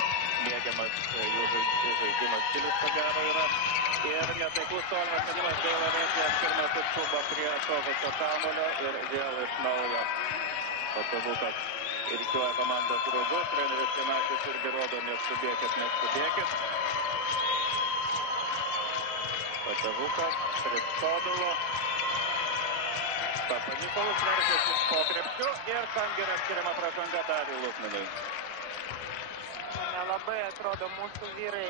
mėgiamas jų žaidimas stilius, ko gero yra. Ir netaiklus tolimas metimas Džeilo Redžis. Pirmas suskuba prie šovusio kamuolio ir vėl iš naujo. Patavukas rikiuoja komandos rūbus. Treneris Janakis irgi rodo neskubėkit. Patavukas, Kristodulo. Papanikolas veržiasi po krepšiu ir tam yra skiriama pražanga Dariui Lukminui. Nelabai atrodo mūsų vyrai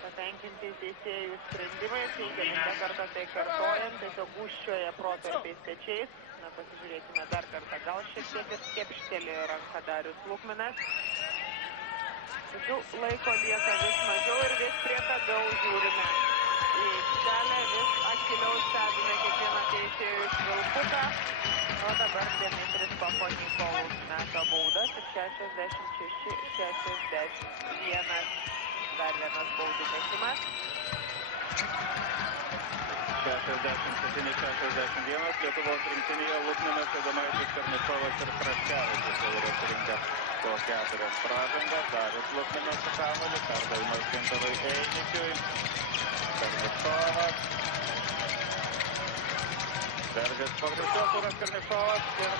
patenkinti teisėjų sprendimais. Jau kelintą kartą tai kartojant, tiesiog gūžčioja protarpiais pečiais. Na, pasižiūrėkime dar kartą. Gal šiek tiek ir skepštelėjo ranką Darius Lukminas. Tačiau laiko lieka vis mažiau ir vis priekabiau žiūrime į aikštelę, vis aktyviau stebime kiekvieną teisėjų švilpuką. O dabar Dimitris Papanikovas meta baudas ir 66-61. Dar vienas baudų metimas. 67-61. Lietuvos rinktinėje Lukminas, Adomaitis, Karnišovas ir Praškevičius jau yra surinkę po 4 pražangas. Darius Lukminas su kamuoliu, perdavimas Gintarui Einikiui. Karnišovas. Veržiasi pagreičiau Artūras Karnišovas ir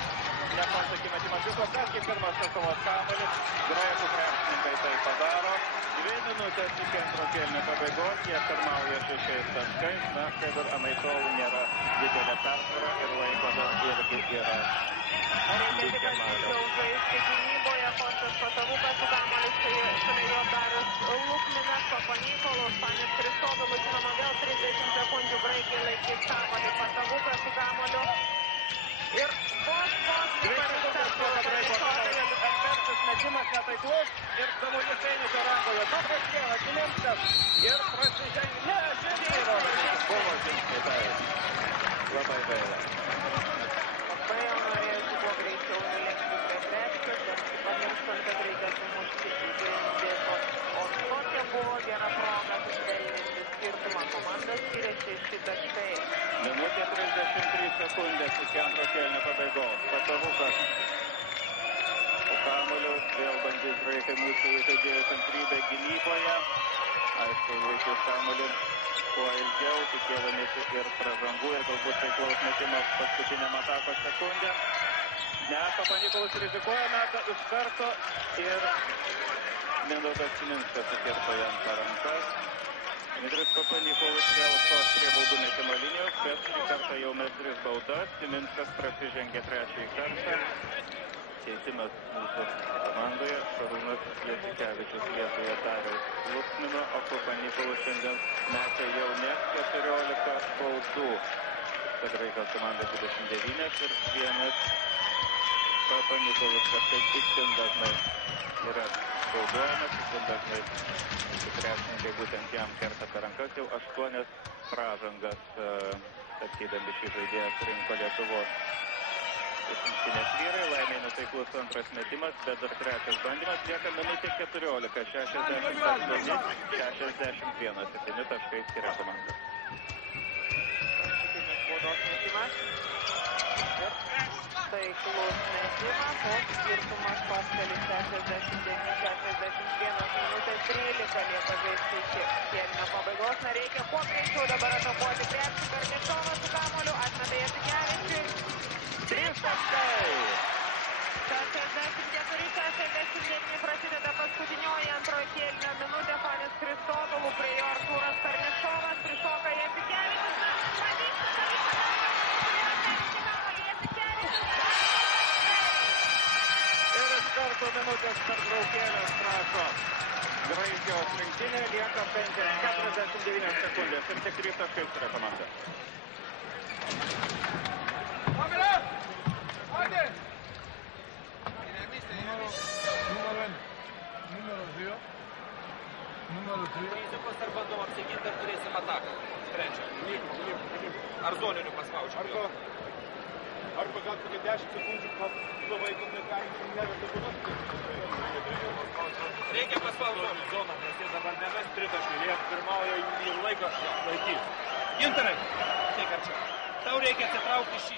nepasakė metimas. Vis Opeski pirmas Lietuvos kamuolis. Graikų krepšininkai tai padaro. 2 minutės iki antro kėlinio pabaigos. Jie pirmauja 6 taškais. Na, kaip ir anaiptol nėra didelė persvara ir laiko dar irgi yra Reikia tik atidžiau žaisti gynyboje, Kostas Patavukas su kamuoliu šalia jo Darius Lukminas, Papanikolas, Panis Kristodolas, žinoma vėl 30 sekundžių Graikijai laikys kamuolį, Patavukas su kamuoliu ir vos nepavyksta Panišovai. Albertas metimas netaiklus ir kamuolys Einisio rankoje. Topas vėl Kilinskas ir prasižengė. Ne, žingsniai buvo žingsniai, tai labai gaila. Labai jau norėjusi kuo greičiau nulėkti prie krepšio, bet pamirštant, kad reikia sumušti į grindį. O tokia buvo gera proga sušvelninti skirtumą. Komanda skiria 6 taškai. Minutė 33 sekundės iki antro kėlinio pabaigos. Patavukas po kamuoliu vėl bandys graikai mūsų žaidėjų kantrybę gynyboje. Aišku, laikys kamuolį kuo ilgiau, tikėdamiesi ir pražangų ir galbūt taiklaus metimo paskutiniam atakos sekundė. Ne, Papanikolas rizikuoja, meta iš karto ir Mindaugas Kilinskas sukirto jam per rankas. Dmitrijus Papanikolas vėl stos prie baudų metimo linijos, bet šį kartą jau mes 3 baudas. Kilinskas prasižengė trečiąjį kartą. Teisimas mūsų komandoje, Šarūnas Jasikevičius vietoje Dariaus Lukmino, o Papanikolas šiandien metė jau net 14 baudų. Kad Graikijos komanda 29 ir vienas Papanikolas kažkaip itin dažnai yra bauduojamas, itin dažnai krepšininkai būtent jam kerta per rankas, jau 8 pražangas statydami šį žaidėją surinko Lietuvos rinktinės vyrai. Laimei netaiklus antras metimas, bet dar trečias bandymas. Lieka minutė 14, 61, 7 taškai skiria komandą. Paskutinis baudos metimas. Ir taiklus metimas, o skirtumas topteli 69-61, minutė 13 lieka žaisti iki kėlinio pabaigos. Nereikia kuo greičiau dabar atakuoti krepšį. Karnišovas su kamuoliu atmeta Jasikevičiui. 3 taškai. 64-69 prasideda paskutinioji antrojo kėlinio minutė. Panis Kristodolų, prie jo Artūras Karnišovas, prišoka Jasikevičius. Ir iš karto minutės pertraukėlės prašo Graikijos rinktinė, lieka 49 sekundės ir tik 3 taškai skiria komanda. Rizikos ar bandom apsiginti, ar turėsim ataką. Trečia. Ar zoninių paspaudžiu. Arba gal kokie 10 sekundžių pavaikom neperimsim neverta. Reikia paspaudžiu zoną, nes jie dabar nemes tritaškį. Jie pirmauja į laiką laikys. Gintarai, ateik arčiau. Tau reikia atsitraukti šį.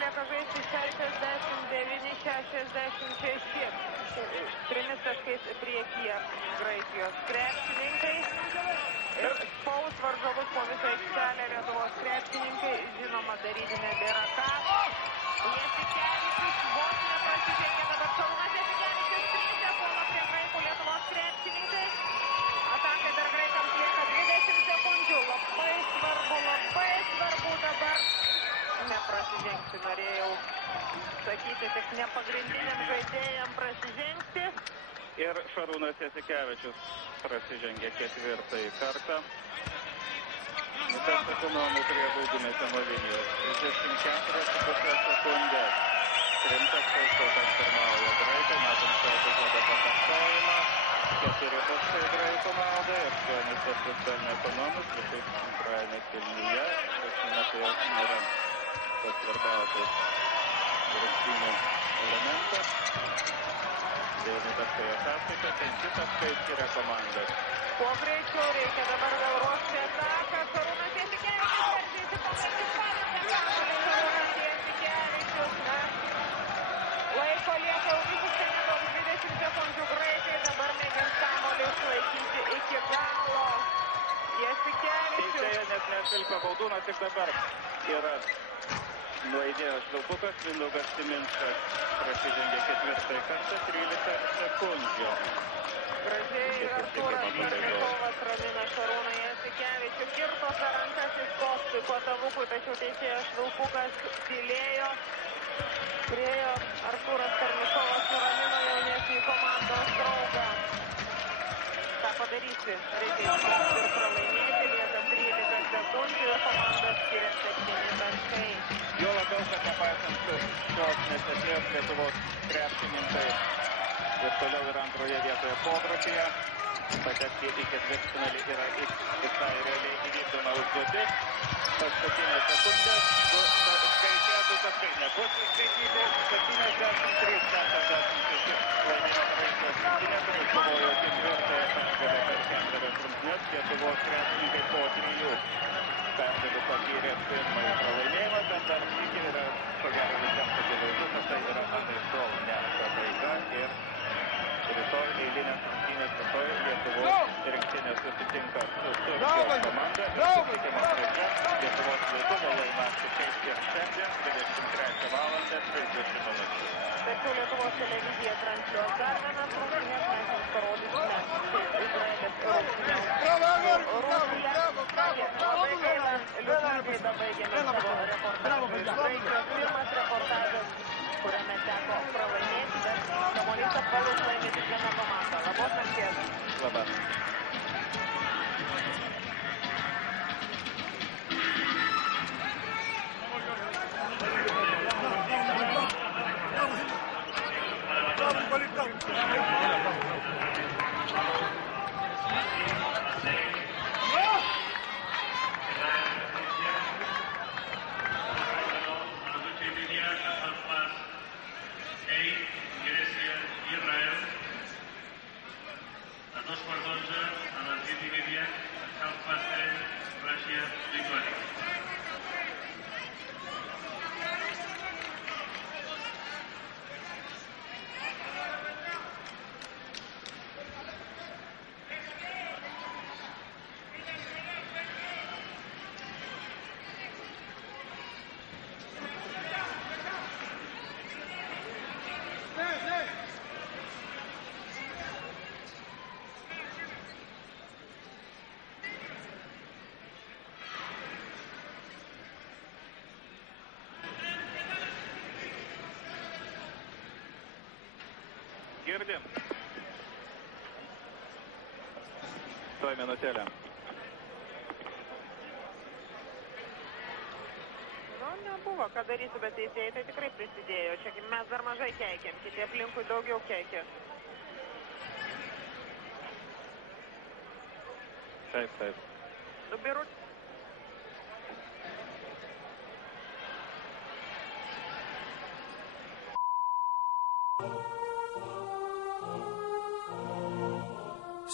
Lieka žaisti 69-66. 3 taškais priekyje Graikijos krepšininkai. Ir spaus varžovus po visą aikštelę Lietuvos krepšininkai. Žinoma, daryti nebėra ką. Jasikevičius vos neprasižengė dabar Šarūnas Jasikevičius. 3 puola prie Graikų Lietuvos krepšininkai. Atakai dar Graikams lieka 20 sekundžių. Labai svarbu dabar. Neprasižengti norėjau sakyti, tik nepagrindiniam žaidėjam prasižengti. Ir Šarūnas Jasikevičius prasižengė 4 kartą. Visas ekonomų prie baudų metimo linijos. 34,5 sekundės. 3 taškais kol kas pirmauja Graikai. Matom šio epizodo pakartojimą. 4 taškai Graikų naudai. 8 taškus pelnė ekonomus. Visais antrajame kėlinyje. Tai jau nėra tas svarbiausias rungtynių elementas. 9 taškai ataskaita, 5 taškai skiria komandas. Kuo greičiau reikia dabar vėl ruošti ataką. Šarūnas Jasikevičius varžysi pamatysi pavyzdį. Šarūnas Jasikevičius. Laiko lieka jau visiškai nedaug, 20 sekundžių Graikai. Dabar mėgins kamuolį išlaikyti iki galo. Jasikevičius. Teisėja net Švilpio baudūnas tik dabar yra nuaidėjo švilpukas, Mindaugas Siminskas prasižengė ketvirtąjį kartą, 13 sekundžių. Gražiai Artūras Karnikovas ramina Šarūną Jasikevičių, kirto per rankas iš Kostui Kotavukui, tačiau teisėjo švilpukas tylėjo. Priejo Artūras Karnikovas nuramino jaunesnį komandos draugą. Ką padarysi? Reikia išmokti ir pralaimėti, lieka 13 sekundžių ir komandas skiria 7 taškai. Jo labiau, kad nepaisant šios nesėkmės Lietuvos krepšininkai ir toliau yra antroje vietoje pogrupyje. Patekti į ketvirtfinalį yra visai realiai įvykdoma užduotis. Paskutinės sekundės, skaičiuotų taškai nebus įskaityti, 73-46 laimėjo Graikijos rinktinė, kuri kovojo ketvirtąją pergalę per 4 rungtynes. Lietuvos krepšininkai po 3 pergalių patyrė pirmąjį pralaimėjimą, bet dar sykį yra, ko gero, visiems akivaizdu, kad tai yra anaiptol ne pabaiga ir rytoj eilinės rungtynės, rytoj Lietuvos rinktinė susitinka su Turkijos komanda ir susitikimas pradžia Lietuvos laiku vėlai naktį kaip ir šiandien 23 valandą 30 minučių. Tačiau Lietuvos televizija transliuos dar vienas rungtynes, mes jums parodysime, kaip Izraelis rungtyniaus Rusiją. Labai gaila, liūdna gaida baigėme savo reportažą iš Graikijos. Pirmas reportažas, kuriame teko pralaimėti, bet kamuolys apvalus laimė tik viena komanda. Labos nakties. Labas. Girdim. Tuoj minutėlę. Nu, nebuvo, ką darysiu, bet teisėjai tai tikrai prisidėjo. Čia mes dar mažai keikėm, kiti aplinkui daugiau keikė. Taip. Dubiru.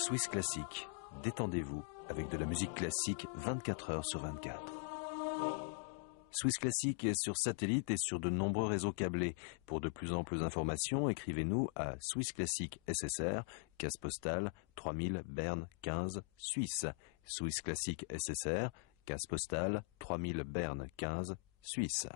Swiss Classic, détendez-vous avec de la musique classique 24 heures sur 24. Swiss Classic est sur satellite et sur de nombreux réseaux câblés. Pour de plus amples informations, écrivez-nous à Swiss Classic SSR, case postale 3000 Berne 15, Suisse. Swiss Classic SSR, case postale 3000 Berne 15, Suisse.